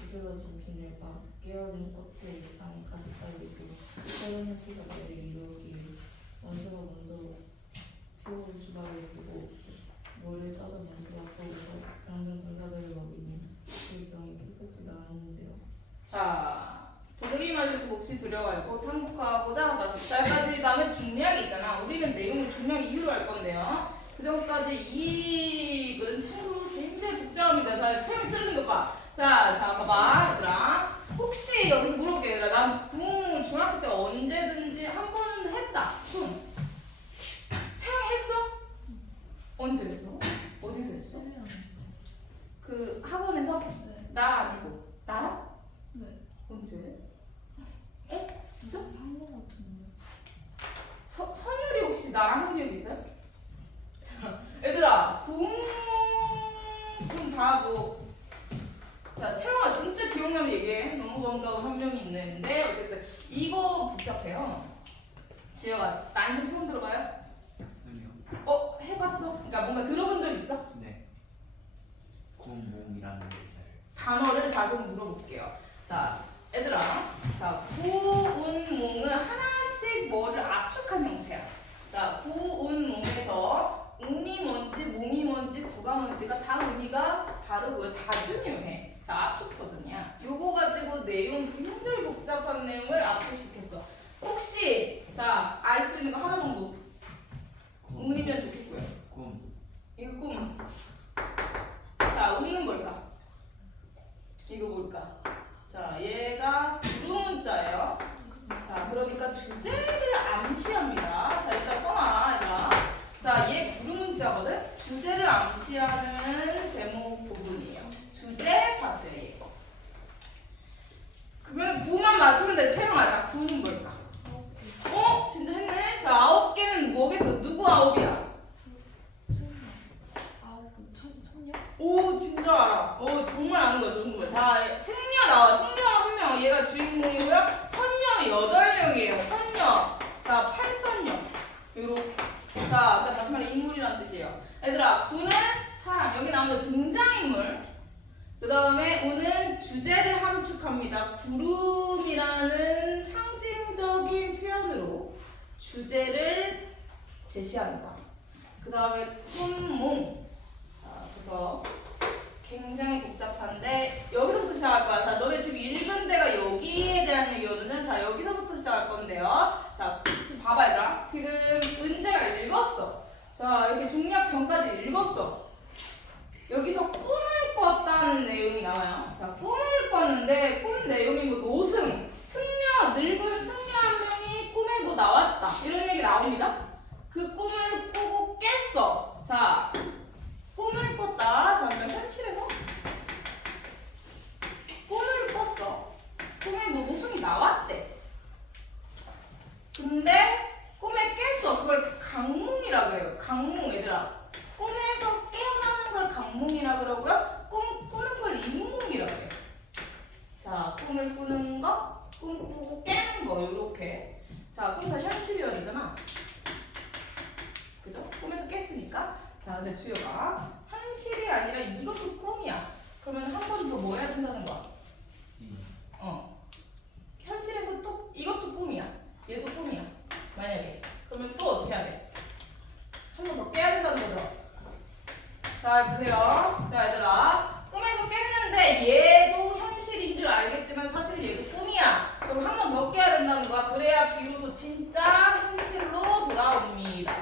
비스러진 비늘과 깨어진 껍질 이상이 가득하게 있고 새로운 피가 머리를 이루기에 원수가 먼저 피고 주박을 두고 물을 떠서 원수가 거기서 병든 군사들을 먹이니 그 병이 깨끗이 나았는지라. 자, 도저히 말해도 몹시 두려워요. 곧 항복하고자 하더라. 여기까지 다음에 중략이 있잖아. 우리는 내용을 중략 이유로 할 건데요. 그 전까지 이 글은 참고로 굉장히 복잡합니다. 자, 체형이 쓰러진 것 봐. 자, 봐봐, 얘들아. 혹시 여기서 물어볼게, 얘들아. 난 궁 중학교 때 언제든지 한 번은 했다. 궁. 체형이 했어? 언제 했어? 어디서 했어? 그 학원에서? 네. 나 아니고 나랑? 네. 언제? 어? 진짜? 한거 같은데. 선율이 혹시 나랑 한 적 있어요? 자, 얘들아, 궁 다 뭐. 자, 채영아 진짜 기억나면 얘기해. 너무 반가운 한 명이 있는데 어쨌든 이거 복잡해요. 지혁아, 난생 처음 들어봐요? 아니요. 해봤어? 그러니까 뭔가 들어본 적 있어? 네. 구몸이라는 글자를. 단어를 작은 물어볼게요. 자, 얘들아, 자, 구운몽은 하나씩 뭐를 압축한 형태야. 자, 구운몽에서 웅이 뭔지, 몽이 뭔지, 구가 뭔지가 다 의미가 다르고요. 다 중요해. 자, 압축 버전이야. 요거 가지고 내용 굉장히 복잡한 내용을 압축시켰어. 혹시 자, 알 수 있는 거 하나 정도 웅이면 좋겠고요. 꿈. 이거 꿈은? 자, 웅은 뭘까? 이거 뭘까? 자, 얘가 구문자예요. 자, 그러니까 주제를 암시합니다. 자, 일단 써놔, 얘들아. 자, 얘 구문자거든? 주제를 암시하는 제목 부분이에요. 주제 파트예요. 그러면 구만 맞추면 돼. 채영아, 자, 구는 뭘까? 진짜 했네? 자, 9개는 뭐겠어? 누구 9이야? 천녀? 오, 진짜 알아. 정말 아는 거야, 좋은 거야. 자, 승려 나와. 승려가 한 명. 얘가 주인공이고요. 선녀 8명이에요. 선녀. 자, 8선녀. 요렇게. 자, 아까 다시 말해 인물이라는 뜻이에요. 얘들아, 구는 사람. 여기 나오는 등장인물. 그 다음에 우는 주제를 함축합니다. 구름이라는 상징적인 표현으로 주제를 제시한다. 그 다음에 꿈몽. 자, 그래서 굉장히 복잡한데 여기서부터 시작할 거야. 자, 너네 지금 읽은 데가 여기에 대한 얘기거든요. 자, 여기서부터 시작할 건데요. 자, 지금 봐봐, 얘들아. 지금 은재가 읽었어. 자, 이렇게 중략 전까지 읽었어. 여기서 꿈을 꿨다는 내용이 나와요. 자, 꿈을 꿨는데 꿈 내용이 뭐 노승, 승려, 늙은 승려 한 명이 꿈에 뭐 나왔다. 이런 얘기 나옵니다. 그 꿈을 꾸고 깼어. 자, 꿈을 꿨다. 자, 그러니까 현실에서 꿈을 꿨어. 꿈에 뭐 노승이 나왔대. 근데 꿈에 깼어. 그걸 강몽이라 그래요. 강몽, 얘들아. 꿈에서 깨어나는 걸 강몽이라 그러고요. 꿈 꾸는 걸 인몽이라 그래요. 자, 꿈을 꾸는 거, 꿈 꾸고 깨는 거, 요렇게. 자, 그럼 다 현실이어야되잖아. 그죠? 꿈에서 깼으니까. 자, 근데 주여가 현실이 아니라 이것도 꿈이야. 그러면 한 번 더 뭐 해야 된다는 거야? 현실에서 또 이것도 꿈이야. 얘도 진짜 현실로 돌아옵니다.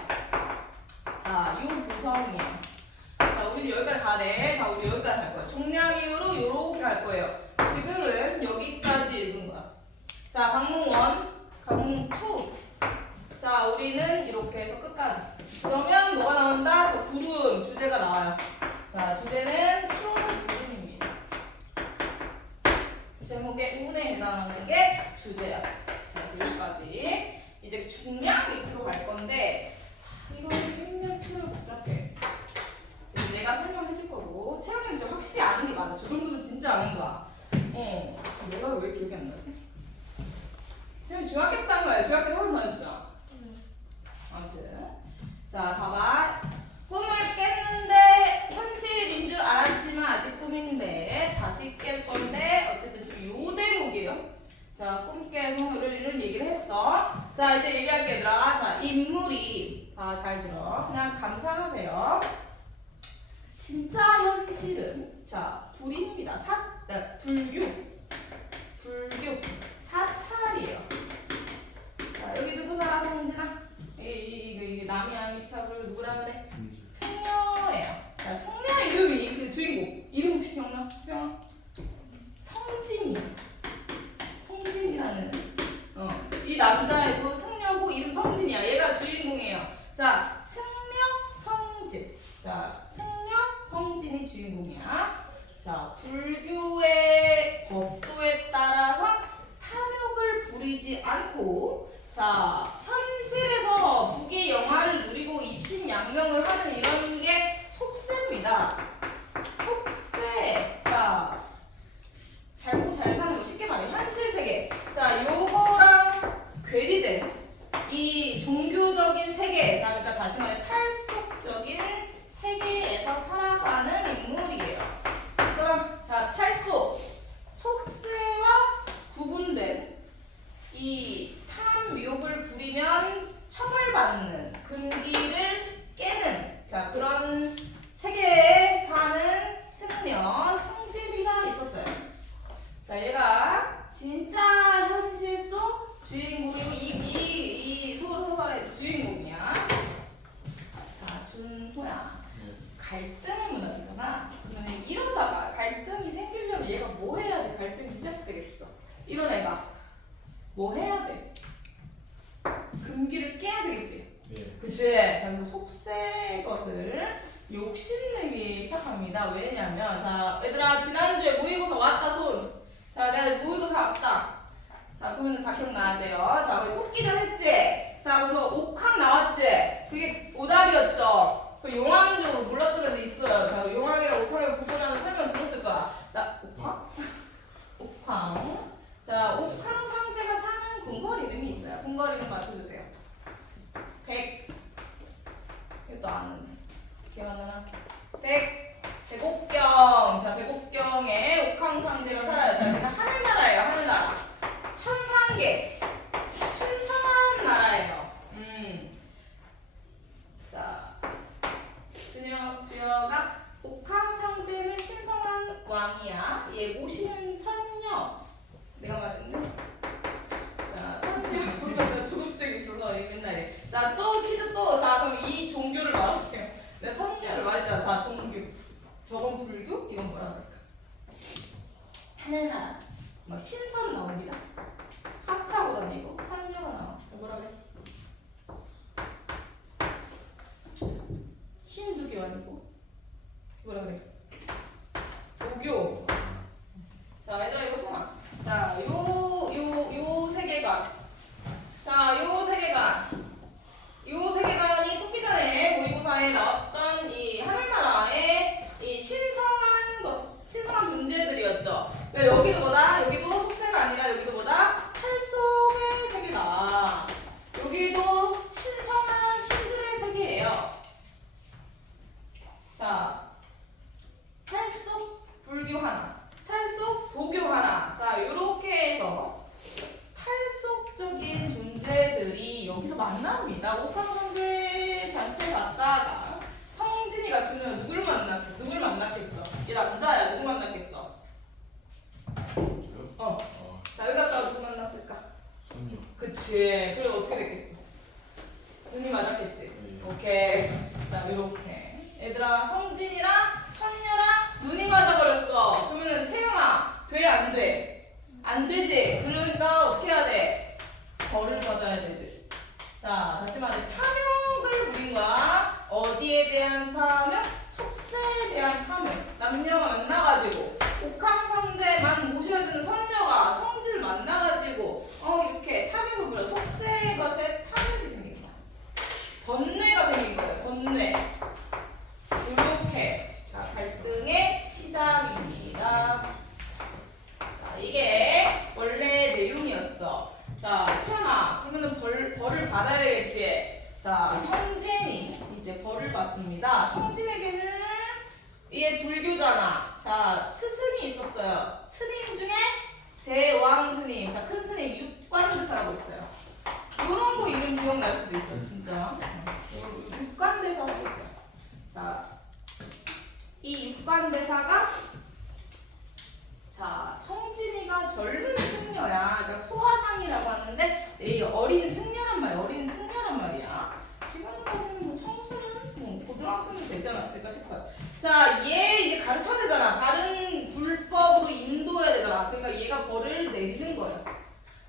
자, 이 구성이에요. 자, 우리는 여기까지 가네. 자, 우리 여기까지 갈 거야. 종량 이후로 이렇게 갈 거예요. 지금은 여기까지 읽은 거야. 자, 강문 1, 강문 2. 자, 우리는 이렇게 해서 끝까지. 그러면 뭐가 나온다? 저 구름 주제가 나와요. 자, 주제는 구름입니다. 제목의 운에 해당하는 게 주제야. 자, 여기까지. 이제 중량 밑으로 갈 건데 이거는 굉장히 스토리가 복잡해. 내가 설명해 줄 거고 채영이는 진짜 확실히 아는 게 많아. 저 정도면 진짜 아는 거야. 내가 왜 기억이 안 나지? 채영이 중학교 때 한 거야. 중학교 때 학원 다녔잖아. 아무튼 자, 봐봐. 꿈을 깼는데 현실인 줄 알았지만 아직 꿈인데 다시 깰 건데 어쨌든 지금 요 대목이에요. 자, 꿈 깨서 이런 얘기를 했어. 자, 이제 얘기할게 얘들아. 자, 인물이 잘 들어. 그냥 감상하세요. 진짜 현실은 자, 불입니다. 불교 사찰이에요. 자, 여기 누구 살아? 성진아? 이게 남이 아니타 그리고 누구라 그래? 승려예요. 자, 승려 이름이 그 주인공 이름 혹시 기억나? 수영아? 성진이라는 이 남자이고 승려고 이름 성진이야. 얘가 주인공이에요. 자, 승려 성진. 자, 승려 성진이 주인공이야. 자, 불교의 법도에 따라서 탐욕을 부리지 않고 자, 현실에서 부귀 영화를 누리고 입신양명을 하는 이런 게 속세입니다. 속세. 자, 잘 먹고 잘 사는 거 쉽게 말해. 현실 세계. 자, 요거랑 괴리된 이 종교적인 세계. 자, 그러니까 다시 말해 탈속적인 세계에서 살아가는 인물이에요. 자, 탈속. 속세와 구분된 이 탐욕을 부리면 처벌받는 근기를 깨는 자, 그런 세계에 사는 승려 성진이가 있었어요. 자, 얘가 진짜 현실 속 주인공이고 이 소설의 주인공이야. 자, 준호야. 갈등의 문학이잖아. 그러면 이러다가 갈등이 생기려면 얘가 뭐 해야지 갈등이 시작되겠어? 이런 애가 뭐 해야 돼? 금기를 깨야 되겠지? 네. 그치? 자, 그래서 속세 것을 욕심내기 시작합니다. 왜냐면 자, 얘들아 지난주에 모의고사 왔다 손. 자, 내가 모의고사 왔다. 자, 그러면 다 기억나야 돼요. 자, 우리 토끼전 했지? 자, 그래서 옥황 나왔지? 그게 오답이었죠? 그 용왕조 몰랐던 애도 있어요. 자, 용왕이랑 옥황이랑 구분하는 설명 들었을 거야. 자, 옥황? 옥황. 자, 옥황상제가 사는 궁궐 이름이 있어요. 궁궐 이름 맞춰주세요. 이것도 아는데 기억나나? 백옥경. 자, 백옥경에 옥황상제가 살아요. 자, 여기는 하늘나라예요. 하늘나라. 천상계. 신성한 나라예요. 자, 주여가 옥황상제는 신성한 왕이야. 얘 모시는 선녀. 내가 말했네. 자, 선녀. 조급증 있어서 맨날. 자, 또 퀴즈 또. 자, 그럼 이 종교를 말하세요. 내가 선녀를 말했잖아. 자, 종교. 저건 불교? 이건 뭐라 그럴까? 하늘나라. 막 신선 나옵니다. 하트하고 다니고 선녀가 나와. 뭐라 그래? 힌두교 아니고 뭐라 그래? 도교. 자, 얘들아 이거 성아. 자, 요 세계관. 자, 요 세계관이 토끼전에 모의고사에 나왔던 이 하늘나라의 이 신성한 존재들이었죠. 그러니까 여기도 뭐다? 여기도 속세가 아니라 여기도 뭐다? 탈속의 세계다. 여기도 신성한 신들의 세계예요. 자, 탈속 불교 하나, 탈속 도교 하나. 자, 요렇게 해서 탈속적인 존재들이 여기서 만납니다. 옥황상제 잔치에 갔다가 성진이가 주는 누굴 만났겠어? 얘 남자야. 누구 만났겠어? 자, 여기 갔다가 누구 만났을까? 선녀. 그치. 그치. 그리고 어떻게 됐겠어? 눈이 맞았겠지. 오케이. 자, 이렇게. 얘들아, 성진이랑 선녀랑 눈이 맞아버렸어. 그러면은 채영아, 돼? 안 돼? 안 되지. 그러니까 어떻게 해야 돼? 벌을 받아야 되지. 자, 다시 말해. 탐욕을 부린 거야. 어디에 대한 탐욕? 속세에 대한 탐욕. 남녀가 만나가지고 옥황상제만 모셔야 되는 선녀가 성진을 만나가지고 이렇게 탐욕을 부려. 속세의 것에 탐욕이 생긴 거야. 번뇌가 생긴 거예요. 번뇌. 이렇게. 자, 갈등의 시작입니다. 자, 이게 원래 내용이었어. 자, 수연아, 그러면은 벌을 받아야 되겠지? 자, 성진이 이제 벌을 받습니다. 성진에게는 이게 불교잖아. 자, 스승이 있었어요. 스님 중에 대왕 스님, 자, 큰 스님 육관대사라고 있어요. 이런 거 이름 기억날 수도 있어, 진짜. 육관대사라고 있어요. 자, 이 육관대사가 자, 성진이가 젊은 승려야. 그러니까 소화상이라고 하는데 이 어린 승려란 말이야. 어린 승려란 말이야. 지금까지는 뭐 청소년, 뭐 고등학생도 되지 않았을까 싶어요. 자, 얘 이제 가르쳐야 되잖아. 바른 불법으로 인도해야 되잖아. 그러니까 얘가 벌을 내리는 거예요.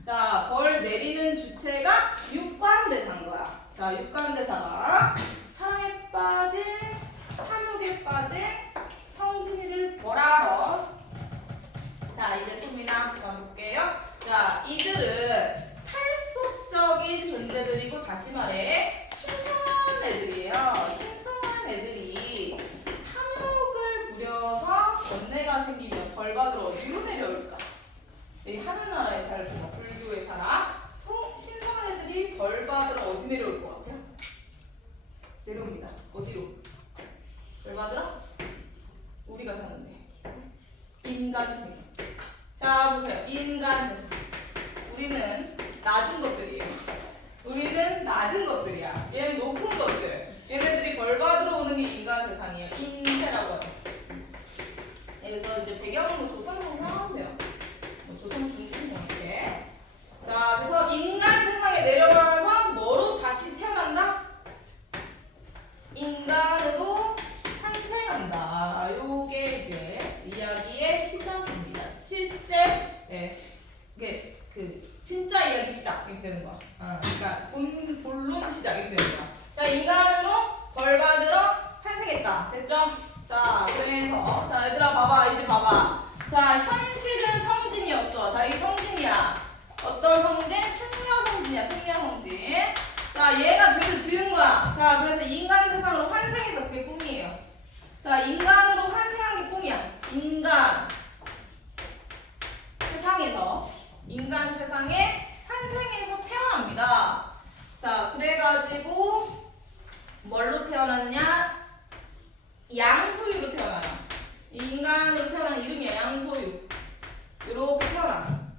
자, 벌 내리는 주체가 육관대사인 거야. 자, 육관대사가 사랑에 빠진, 탐욕에 빠진 성진이를 벌하러. 자, 이제 소민아 한번 볼게요. 자, 이들은 탈속적인 존재들이고, 다시 말해 신성한 애들이에요. 신성한 애들이 탐욕을 부려서 번뇌가 생기면 벌 받으러 어디로 내려올까? 이 하늘나라에 살고 불교에 살아. 신성한 애들이 벌 받으러 어디 내려올 것 같아요? 내려옵니다. 어디로? 벌 받으러? 우리가 사는데 인간 세계. 자, 보세요. 인간 세상. 우리는 낮은 것들이에요. 우리는 낮은 것들이야. 얘는 높은 것들. 얘네들이 벌 받으러 오는 게 인간 세상이에요. 인세라고 하죠. 그래서 이제 배경은 뭐 조선으로 생각하면 돼요. 뭐 조선 중국 이렇게. 자, 그래서 인간 세상에 내려가서 뭐로 다시 태어난다? 인간으로 탄생한다. 요게 이제 이야기의 시작입니다. 실제 이게 그 진짜 이야기 시작 이렇게 되는 거야. 그러니까 본론 시작 이렇게 되는 거야. 자, 인간으로 벌 받으러 탄생했다. 됐죠? 자, 그래서 자, 얘들아 봐봐. 이제 봐봐. 자, 현실은 성진이었어. 자, 이 성진이야. 어떤 성진? 승려 성진이야. 승려 성진. 자, 얘가 죄를 지은 거야. 자, 그래서 인간 세상으로 환생해서 그게 꿈이에요. 자, 인간으로 환생한 게 꿈이야. 인간 세상에 환생해서 태어납니다. 자, 그래가지고 뭘로 태어나느냐? 양소유로 태어나요. 인간으로 태어난 이름이야. 양소유. 이렇게 태어나.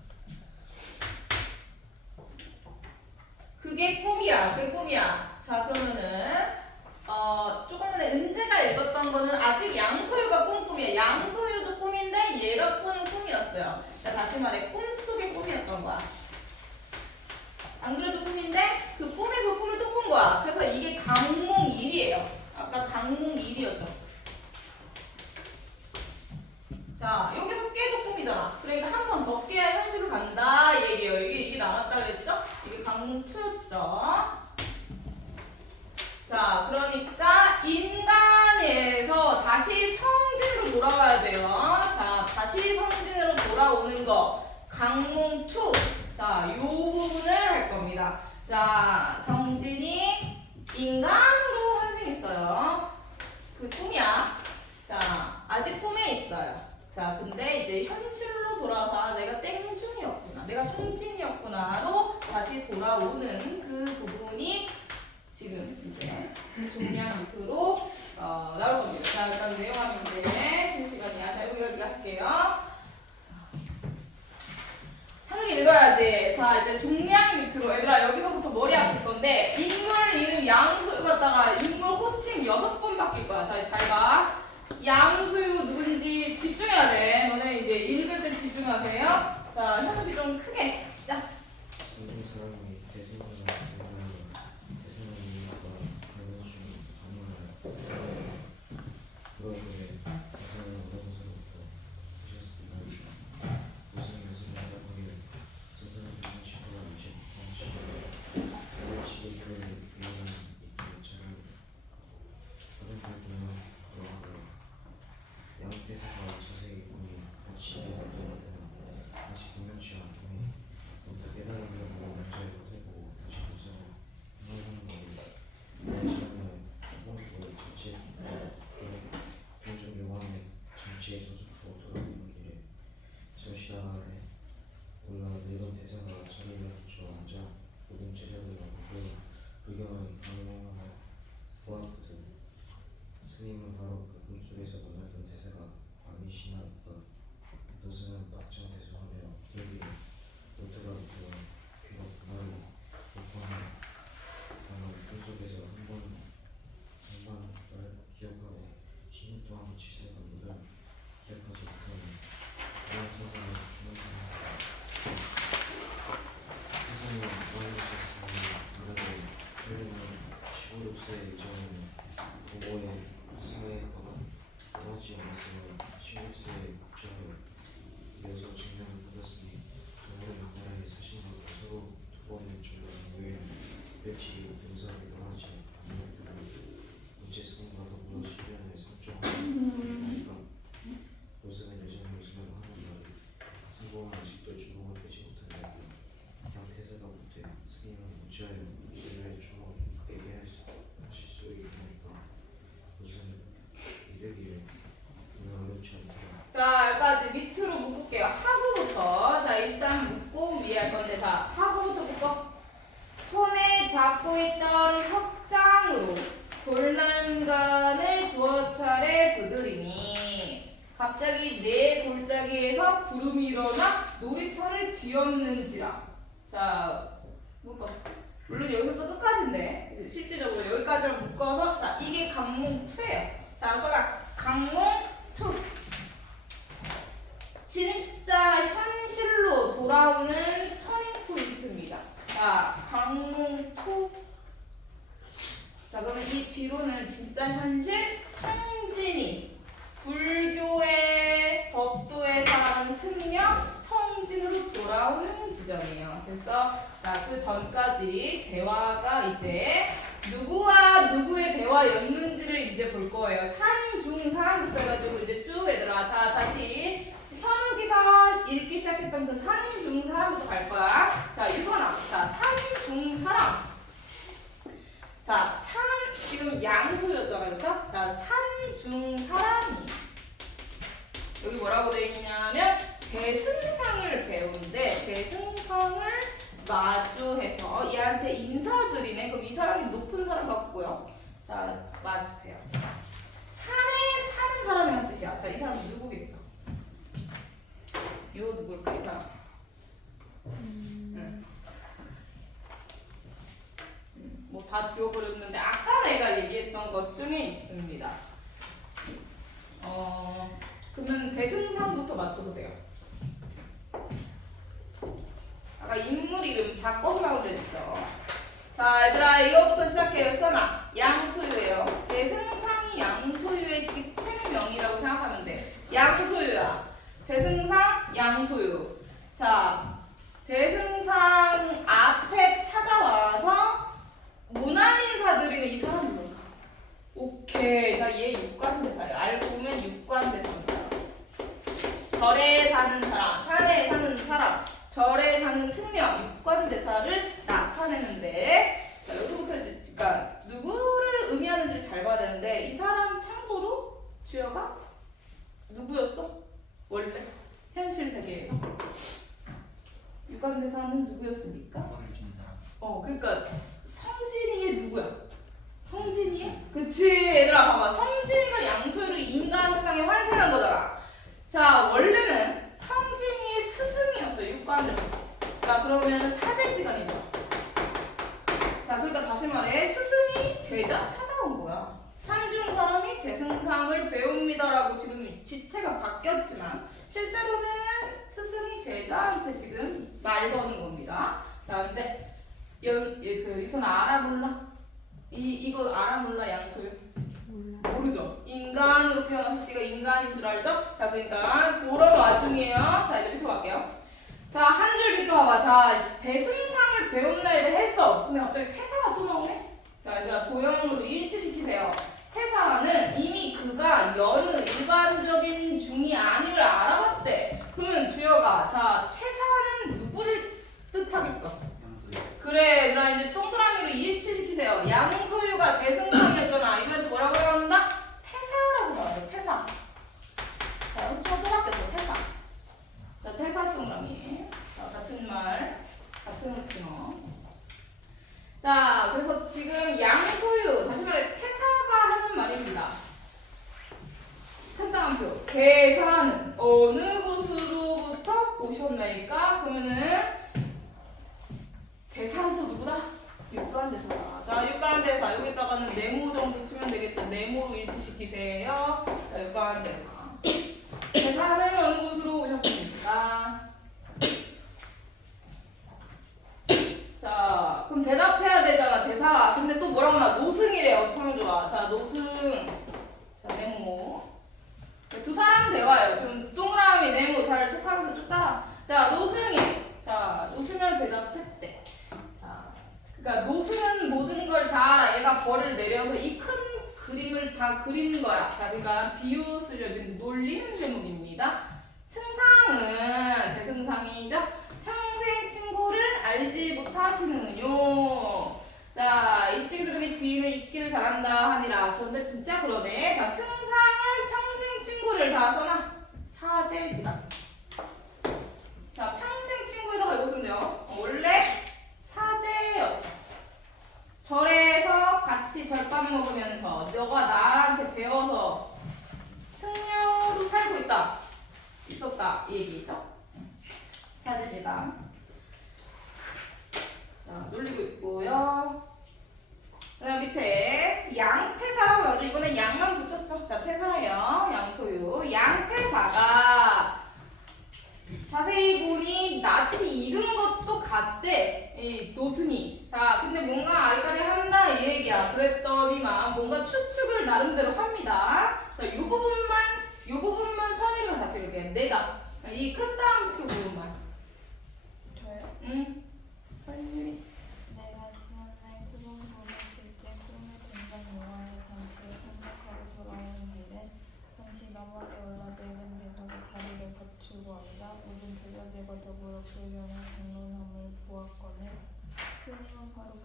그게 꿈이야. 그게 꿈이야. 자, 그러면은 조금 전에 은재가 읽었던 거는 아직 양소유가 꿈이야. 양소유도 꿈인데 얘가 꾸는 꿈이었어요. 자, 다시 말해 꿈속의 꿈이었던 거야. 안 그래도 꿈인데 그 꿈에서 꿈을 또 꾼 거야. 그래서 이게 강몽일이에요. 아까 강몽일이었죠. 자, 여기서 깨도 꿈이잖아. 그러니까 한 번 더 깨야 현실로 간다 얘기예요. 이게 남았다 그랬죠? 이게 강몽2였죠. 자, 그러니까 인간에서 다시 성진으로 돌아와야 돼요. 자, 다시 성진으로 돌아오는 거 강몽2. 자, 요 부분을 할 겁니다. 자, 성진이 인간으로 환생했어요. 그 꿈이야. 자, 아직 꿈에 있어요. 자, 근데 이제 현실로 돌아와서 내가 땡중이었구나, 내가 성진이었구나로 다시 돌아오는 그 부분이 지금 이제 중량 밑으로 나올 겁니다. 자, 일단 내용하면 이제 쉬는 시간이야. 자, 여기 할게요. 한국 읽어야지. 자, 이제 중량 밑으로. 얘들아, 여기서부터 머리 아플 건데 교사의 예정은 부모의 사회가 원하지 않았으나 16세에 국제에 이어서 증명을 받았으니 부모의 나라의 사신과 서로 두 번의 정도 후에 일치 등사하기도 하지 않는 그들은 문제성과 더불어 실현에 설정하니까 교사는 예정을 무슨으로 하는 말을 성공은 아직도 주목을 되지 못한다. 양태사가 못해 스님은 무지하여 인류의 주목에게 하실 수 있으니까 무슨 이르기를 그는 어렵지 않다. 자, 여기까지 밑으로 묶을게요. 하구부터. 자, 일단 묶고 위에 할 건데, 자, 하구부터 묶어. 손에 잡고 있던 석장으로 돌난간을 두어 차례 두드리니 갑자기 내 골짜기에서 구름이 일어나 놀이터를 뒤엎는지라. 자, 묶어. 물론 여기서부터 끝까지인데 이제 실질적으로 여기까지를 묶어서, 자, 이게 강몽 2예요. 자, 써라. 강몽 2. 진짜 현실로 돌아오는 터닝 포인트입니다. 자, 강몽 2. 자, 그러면 이 뒤로는 진짜 현실 성진이 불교의 법도에 사는 승려 성진으로 돌아오는 지점이에요. 그래서 자, 그 전까지 대화가 이제 누구와 누구의 대화였는지를 이제 볼 거예요. 산중사부터 해가지고 이제 쭉 얘들아. 자, 다시 현욱이가 읽기 시작했던 그 산중사랑부터 갈 거야. 자, 유선아. 자, 산중사랑. 자, 산 지금 양소였잖아요, 그렇죠? 자, 산중사랑이 여기 뭐라고 돼 있냐면 대승상을 배우는데 대승상을 마주해서 얘한테 인사드리네. 그럼 이 사람이 높은 사람 같고요. 자, 맞주세요. 산에 사는 사람이란 뜻이야. 자, 이 사람이 누구겠어? 요 누굴까 이 사람? 뭐 다 지워버렸는데 아까 내가 얘기했던 것 중에 있습니다. 그러면 대승상부터 맞춰도 돼요. 아까 인물 이름 다 꺼서 나오랬죠. 자, 얘들아 이거부터 시작해요. 써놔. 양소유예요. 대승상이 양소유의 직책명이라고 생각하면 돼. 양소유야. 대승상 양소유. 자, 대승상 앞에 찾아와서 문안인사 드리는 이 사람이 뭘까? 오케이. 자, 얘 육관대사예요. 알고 보면 육관대사입니다. 절에 사는 사람, 산에 사는 사람, 절에 사는 승려, 육관대사를 나타내는데, 자, 여기서부터 이제 그러니까 누구를 의미하는지를 잘 봐야 되는데, 이 사람 참고로 주어가 누구였어? 원래 현실 세계에서 육관대사는 누구였습니까? 그거를 주는 사람. 그러니까 성진이의 누구야? 성진이의? 그치, 얘들아 봐봐. 성진이가 양소유로 인간 세상에 환생한 거잖아. 자, 원래는 성진이의 스승이었어, 육관대사. 자, 그러면 사제지간이죠. 자, 그러니까 다시 말해, 스승이 제자 찾아온 거야. 산중 사람이 대승상을 배웁니다라고 지금 지체가 바뀌었지만 실제로는 스승이 제자한테 지금 말 거는 겁니다. 자, 근데 유선 알아 몰라? 이거 알아 몰라 양소유? 모르죠. 인간으로 태어나서 지가 인간인 줄 알죠? 자, 그러니까 그런 와중이에요. 자, 이제 밑으로 갈게요. 자, 한 줄 밑으로 봐봐. 자, 대승상을 배운다 이래 했어. 근데 갑자기 태사가 또 나오네? 자, 얘들아 도형으로 일치시키세요. 태사는 이미 그가 여느 일반적인 중이 아니를 알아봤대. 그러면 주어가 자, 태사는 누구를 뜻하겠어? 양소유. 그래, 얘들아 이제 동그라미로 일치시키세요. 양소유가 대승상이었잖아. 이건 뭐라고 합니다? 태사라고 나와요. 태사. 자, 호칭 또 바뀌었어. 태사. 자, 태사 동그라미. 자, 같은 말, 같은 호칭어. 자, 그래서 지금 양소유, 다시 말해 태사가 하는 말입니다. 간단한표. 대사는 어느 곳으로부터 오셨나이까? 그러면은 대사는 또 누구다? 육관대사다. 자, 육관대사. 여기다가는 네모 정도 치면 되겠죠. 네모로 일치시키세요. 자, 육관대사. 대사는 어느 곳으로 오셨습니까? 자, 그럼 대답해야 되잖아, 대사. 근데 또 뭐라고 나? 노승이래요. 이거를 다 그리는 거야. 자, 그러니까 비웃으려 지금 놀리는 제목입니다. 승상은 대승상이죠. 평생 친구를 알지 못하시는요. 자, 일찍 들으니 귀는 잊기를 잘한다 하니라. 그런데 진짜 그러네. 자, 승상은 평생 친구를 다 써놔. 사제지간. 자, 평생 친구에다가 이거 쓰면 돼요. 원래 사제요. 절에서 같이 절밥 먹으면서 너가 나한테 배워서 승려로 살고 있었다 이 얘기죠. 사제지간. 자, 놀리고 있고요. 그다음 밑에 양태사라고 하죠. 이번에 양만 붙였어. 자, 태사예요. 양소유. 양태사가 자세히 보니 낯이 익은 것도 같대. 이 노승이. 자, 근데 뭔가 아이까리 한다 이 얘기야. 그랬더니만 뭔가 추측을 나름대로 합니다. 자, 요 부분만 선의를 다시 읽게. 내가 이 큰 따옴표 부분만. 저요? 응. 설명이. 내가 지난날 그런 꿈을 질때 꿈에 등장 노아의 당시에 상륙하고 돌아오는 길에 당시 나무에 올라 늙은 대사가 자리를 갖추고 앉아 모든 제자들과 더불어 불경을 공론함을 보았거늘 스님은 바로 그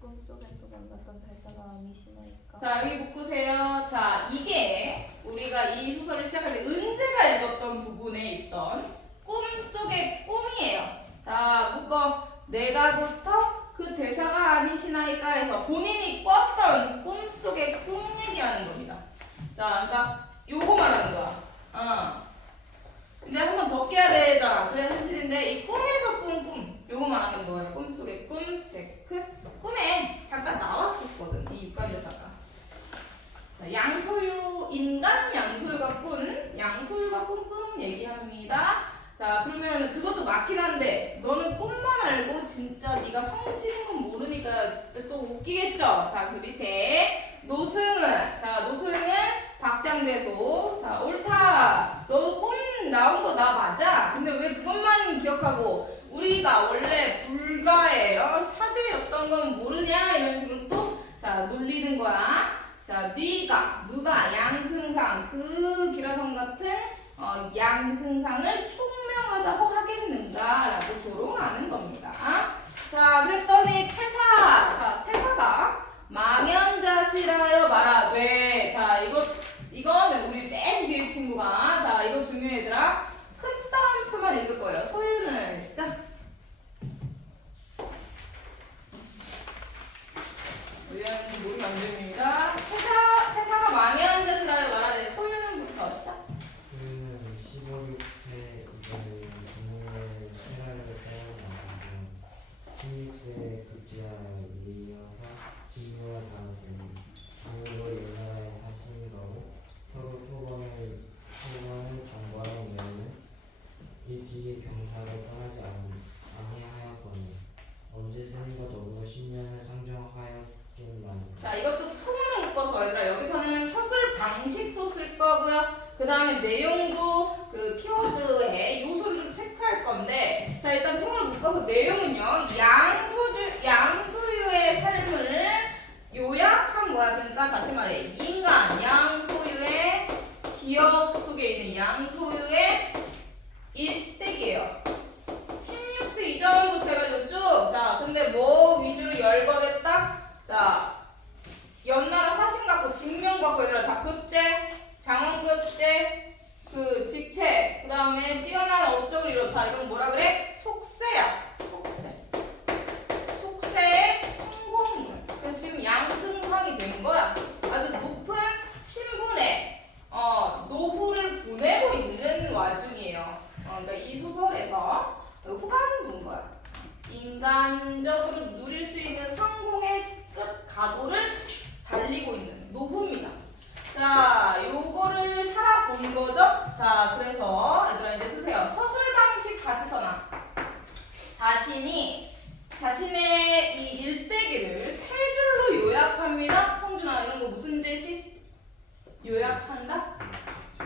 꿈속에서 만났던 대사가 아니시나이까. 자, 여기 묶으세요. 자, 이게 우리가 이 소설을 시작할 때 은재가 읽었던 부분에 있던 꿈속의 꿈이에요. 자, 묶어. 내가부터 그 대사가 아니시나이까 해서 본인이 꿨던 꿈속의 꿈 얘기하는 겁니다. 자, 그러니까 요거 말하는 거야. 근데 한 번 더 깨야 되잖아. 그래 현실인데 이 꿈에서 꾼 꿈. 요거 말하는 거예요. 꿈속의 꿈 체크. 꿈에 잠깐 나왔었거든. 이 육간대사가. 자, 양소유 인간 양소유가 꾼 꿈 얘기합니다. 자, 그러면 그것도 맞긴 한데 너는 꿈만 알고 진짜 네가 성질인 건 모르니까 진짜 또 웃기겠죠. 자, 그 밑에 노승은 박장대소. 자, 옳다. 너 꿈 나온 거 나 맞아. 근데 왜 그것만 기억하고 우리가 원래 불가예요. 사제였던 건 모르냐 이런 식으로 또 자 놀리는 거야. 자, 누가 양승상 그 기라성 같은 양승상을 총명하다고 하겠는가라고 조롱하는 겁니다. 자, 그랬더니 태사가 망연자실하여 말하되. 자, 이거는 우리 맨 뒤에 친구가 자 이거 중요해 얘들아. 큰 따옴표만 읽을 거예요. 소유는 시작. 의견이 모르면 안 됩니다. 태사가 망연자실하여 말하되 소유는부터 시작. 소유는 15, 6세 이전에 부모의 세라를 따르지 않았으면 16세에 급제하여 이어서 직무가 닿았으니 부모로 연하에 사신이라고 서로 토건을 정과하면은 일찍이 경사를 떠나지 아니하였거늘 언제 스님과 더불어 10년을 상정하였겠나니. 자, 이것도 통으로 묶어서 얘들아 여기서는 서술 방식도 쓸 거고요. 그 다음에 내용도 그 키워드에 요소를 좀 체크할 건데. 자, 일단 통으로 묶어서 내용은요. 양소유의 삶을 요약한 거야. 그러니까 다시 말해. 인간 양소유의 기억 속에 있는 양소유의 일대기예요. 16세 이전부터 해가지고 쭉. 자, 근데 뭐 위주로 열거됐다? 자, 연나라 사신 갖고 직명 갖고 얘들아. 자, 급제, 장원급제, 그 직책, 그 다음에 뛰어난 업적을 이뤄. 자, 이건 뭐라 그래? 속세야. 속세의 성공이죠. 그래서 지금 양승상이 된 거야. 아주 높은 신분의 노후를 보내고 있는 와중이에요. 그러니까 이 소설에서 후반부인 거야. 인간적으로 누릴 수 있는 성공의 끝 가도를 달리고 있는 노후입니다. 자, 요거를 살아본 거죠? 자, 그래서 얘들아 이제 쓰세요. 서술 방식 가지서나 자신의 이 일대기를 세 줄로 요약합니다. 성준아, 이런 거 무슨 제시? 요약한다?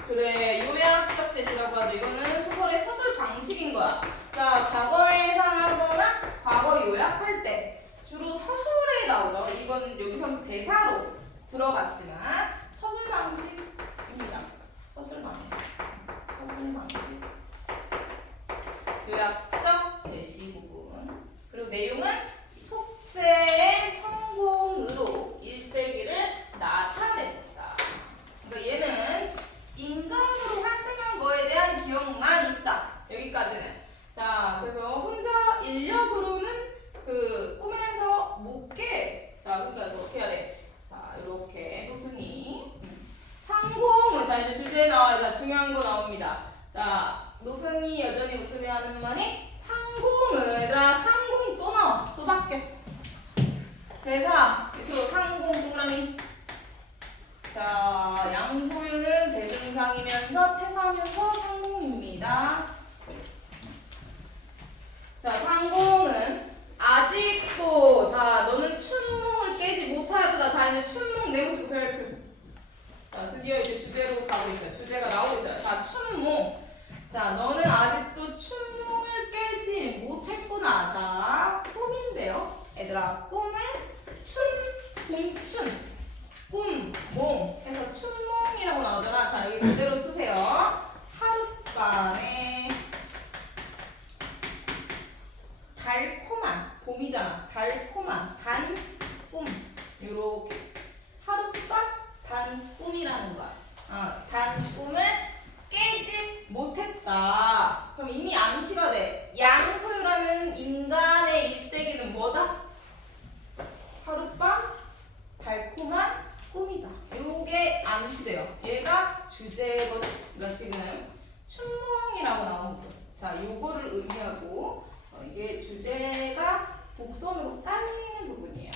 그래, 요약적 제시라고 하죠. 이거는 소설의 서술 방식인 거야. 자, 과거에 상하거나 과거 요약할 때 주로 서술에 나오죠. 이거는 여기서 대사로 들어갔지만 서술 방식입니다. 서술 방식. 서술 방식. 요약적 제시 부분. 그리고 내용은 속세의 성공으로 일대기를 나타냈다. 그러니까 얘는 인간으로 환생한 거에 대한 기억만 있다. 여기까지는. 자, 그래서 혼자 인력으로는 그 꿈에서 못 깨. 자, 그러니까 이거 어떻게 해야 돼? 자, 이렇게 노승이 상공은 자 이제 주제에 나와요. 자, 중요한 거 나옵니다. 자, 노승이 여전히 웃으며 하는 말이 상공은 얘들아 상공 또 나와. 또 바뀌었어. 대사 밑으로 상공 동그라미. 자, 양소유는 대승상이면서 태사면서 상공입니다. 자, 상공은 아직도 자 너는 춘몽을 깨지 못하였다. 자 이제 춘몽 내모치고 별표. 자 드디어 이제 주제로 가고 있어요. 주제가 나오고 있어요. 자 춘몽. 자 너는 아직도 춘몽을 깨지 못했구나. 자 꿈인데요. 얘들아 꿈을 춘, 봉춘, 꿈, 몽 해서 춘몽이라고 나오잖아. 자 여기 그대로 쓰세요. 하룻밤에 달콤한 봄이잖아. 달콤한 단 꿈. 요렇게 하룻밤 단 꿈이라는 거야. 단 꿈을 깨지 못했다. 그럼 이미 암시가 돼. 양소유라는 인간의 일대기는 뭐다? 하룻밤 달콤한 꿈이다. 요게 암시돼요. 얘가 주제거든. 그러니까 지금 춘몽이라고 나온 거. 자, 요거를 의미하고 이게 주제가 곡선으로 딸리는 부분이에요.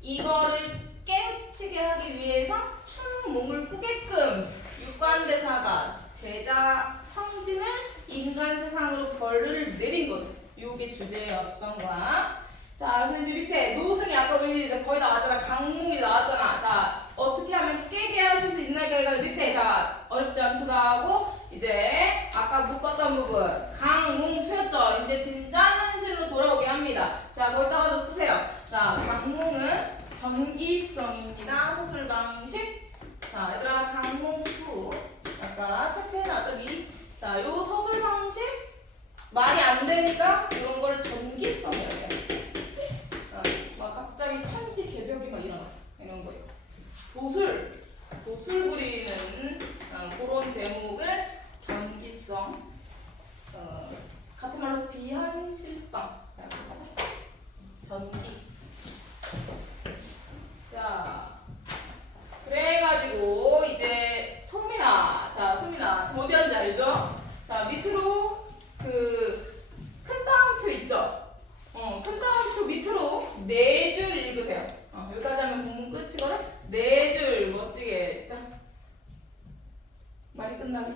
이거를 깨우치게 하기 위해서 춘몽을 꾸게끔 육관대사가 제자 성진을 인간 세상으로 벌을 내린 거죠. 요게 주제였던 거야. 자, 그래서 이제 밑에 노승이 아까 우리 거의 다 나왔잖아. 강몽이 나왔잖아. 자, 어떻게 하면 깨게 하실 수 있나? 그러니까 밑에 자 어렵지 않기도 하고 이제 아까 묶었던 부분 강몽 트였죠. 이제 진짜 현실로 돌아오게 합니다. 자, 거기다가도 쓰세요. 자, 강몽은 전기성입니다. 서술 방식. 자, 얘들아 강몽 투 아까 체크해놔죠. 미. 자, 요 서술 방식 말이 안 되니까 이런 걸 전기성이라고 해요. 막 갑자기 천지 개벽이 막 일어나 이런 거 있죠. 도술 부리는 그런 대목을 전기성, 같은 말로 비현실성이라고 하죠. 전기. 자, 그래가지고 이제 소민아, 자 소민아 지금 어디 앉는지 알죠? 자 밑으로 그 큰 따옴표 있죠? 큰 따옴표 밑으로 4줄 읽으세요. 여기까지 하면 본문 끝이거든. 4줄 멋지게 진짜 말이 끝나기.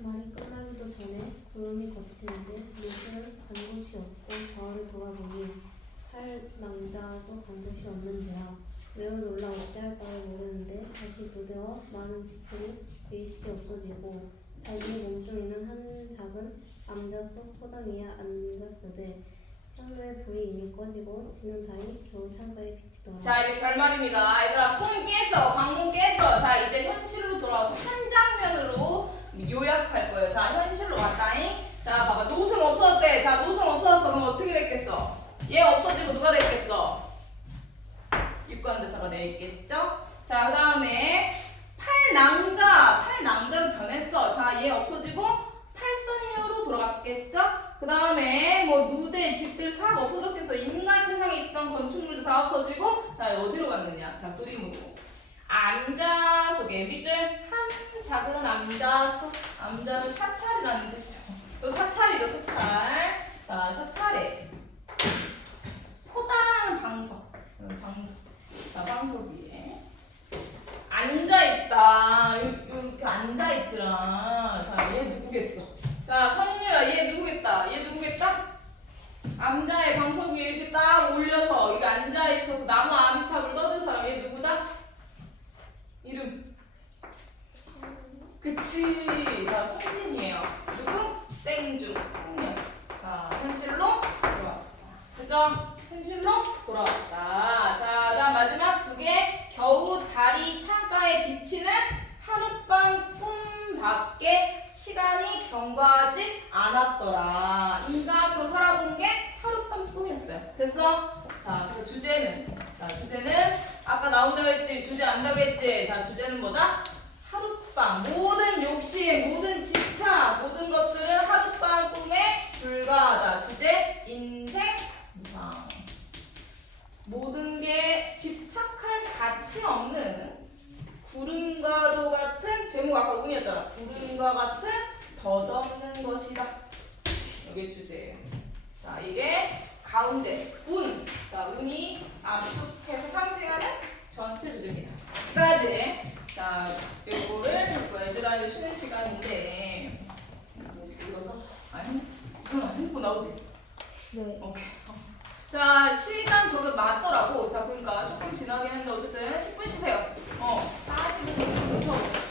말이 끝나기도 전에 구름이 거치는데 물은 간 곳이 없고 좌우를 돌아보니 살 낭자도 간 곳이 없는지라 매우 놀라 어찌할 바를 모르는데 다시 도대와 많은 지푸로 일시 없어지고 자기의 몸중 있는 한 작은 암자 속 호당이에 앉았으되 향로의 불이 이미 꺼지고 지는 달이 겨우 창가에 비치더라. 자 이제 결말입니다. 얘들아 꿈 깼어. 광몽 깼어. 자 이제 현실로 돌아와서 한 장면으로 요약할 거예요. 자 현실로 왔다잉. 자 봐봐 노승 없어졌대. 자 노승 없어졌어. 그럼 어떻게 됐겠어? 얘 없어지고 누가 됐겠어? 육관대사가 됐겠죠? 자 그 다음에 팔낭자로 변했어. 자 얘 없어지고 팔선녀로 돌아갔겠죠? 그 다음에 뭐 누대, 집들 싹 없어졌겠어. 인간 세상에 있던 건축물도 다 없어지고 자 어디로 갔느냐? 자 그림으로 암자 속에 밑줄 한 작은 암자 속. 암자는 사찰이라는 뜻이죠. 요 사찰이죠. 사찰. 자 사찰에 포단하는 방석. 자 방석 위에 앉아있다. 이렇게 앉아있더라. 자 얘 누구겠어? 자 선유야 얘 누구겠다? 얘 누구겠다? 암자의 방석 위에 이렇게 딱 올려서 이게 앉아있어서 나무 아미탑을 떠들 사람 얘 누구다? 이름 그치. 자 성진이에요. 누구? 땡중 성녀. 자 현실로 그죠? 현실로 돌아왔다. 자, 다음 마지막 그게 겨우 달이 창가에 비치는 하룻밤 꿈밖에 시간이 경과하지 않았더라. 인간으로 살아본 게 하룻밤 꿈이었어요. 됐어? 자, 그 주제는 아까 나온다고 했지? 주제 안다고 했지? 자, 주제는 뭐다? 하룻밤. 모든 욕심, 모든 집착, 모든 것들은 하룻밤 꿈에 불과하다. 주제 인생 무상. 모든 게 집착할 가치 없는 구름과도 같은 제목 아까 운이었잖아. 구름과 같은 덧없는 것이다. 이게 주제예요. 자, 이게 가운데 운. 자, 운이 압축해서 상징하는 전체 주제입니다. 여기까지. 자, 요거를 애들한테 쉬는 시간인데 뭐 읽었어? 아니, 우선 핸드폰 나오지? 네. 오케이. 자, 시간 저게 맞더라고. 자, 그러니까 조금 지나긴 했는데 어쨌든 10분 쉬세요. 40분.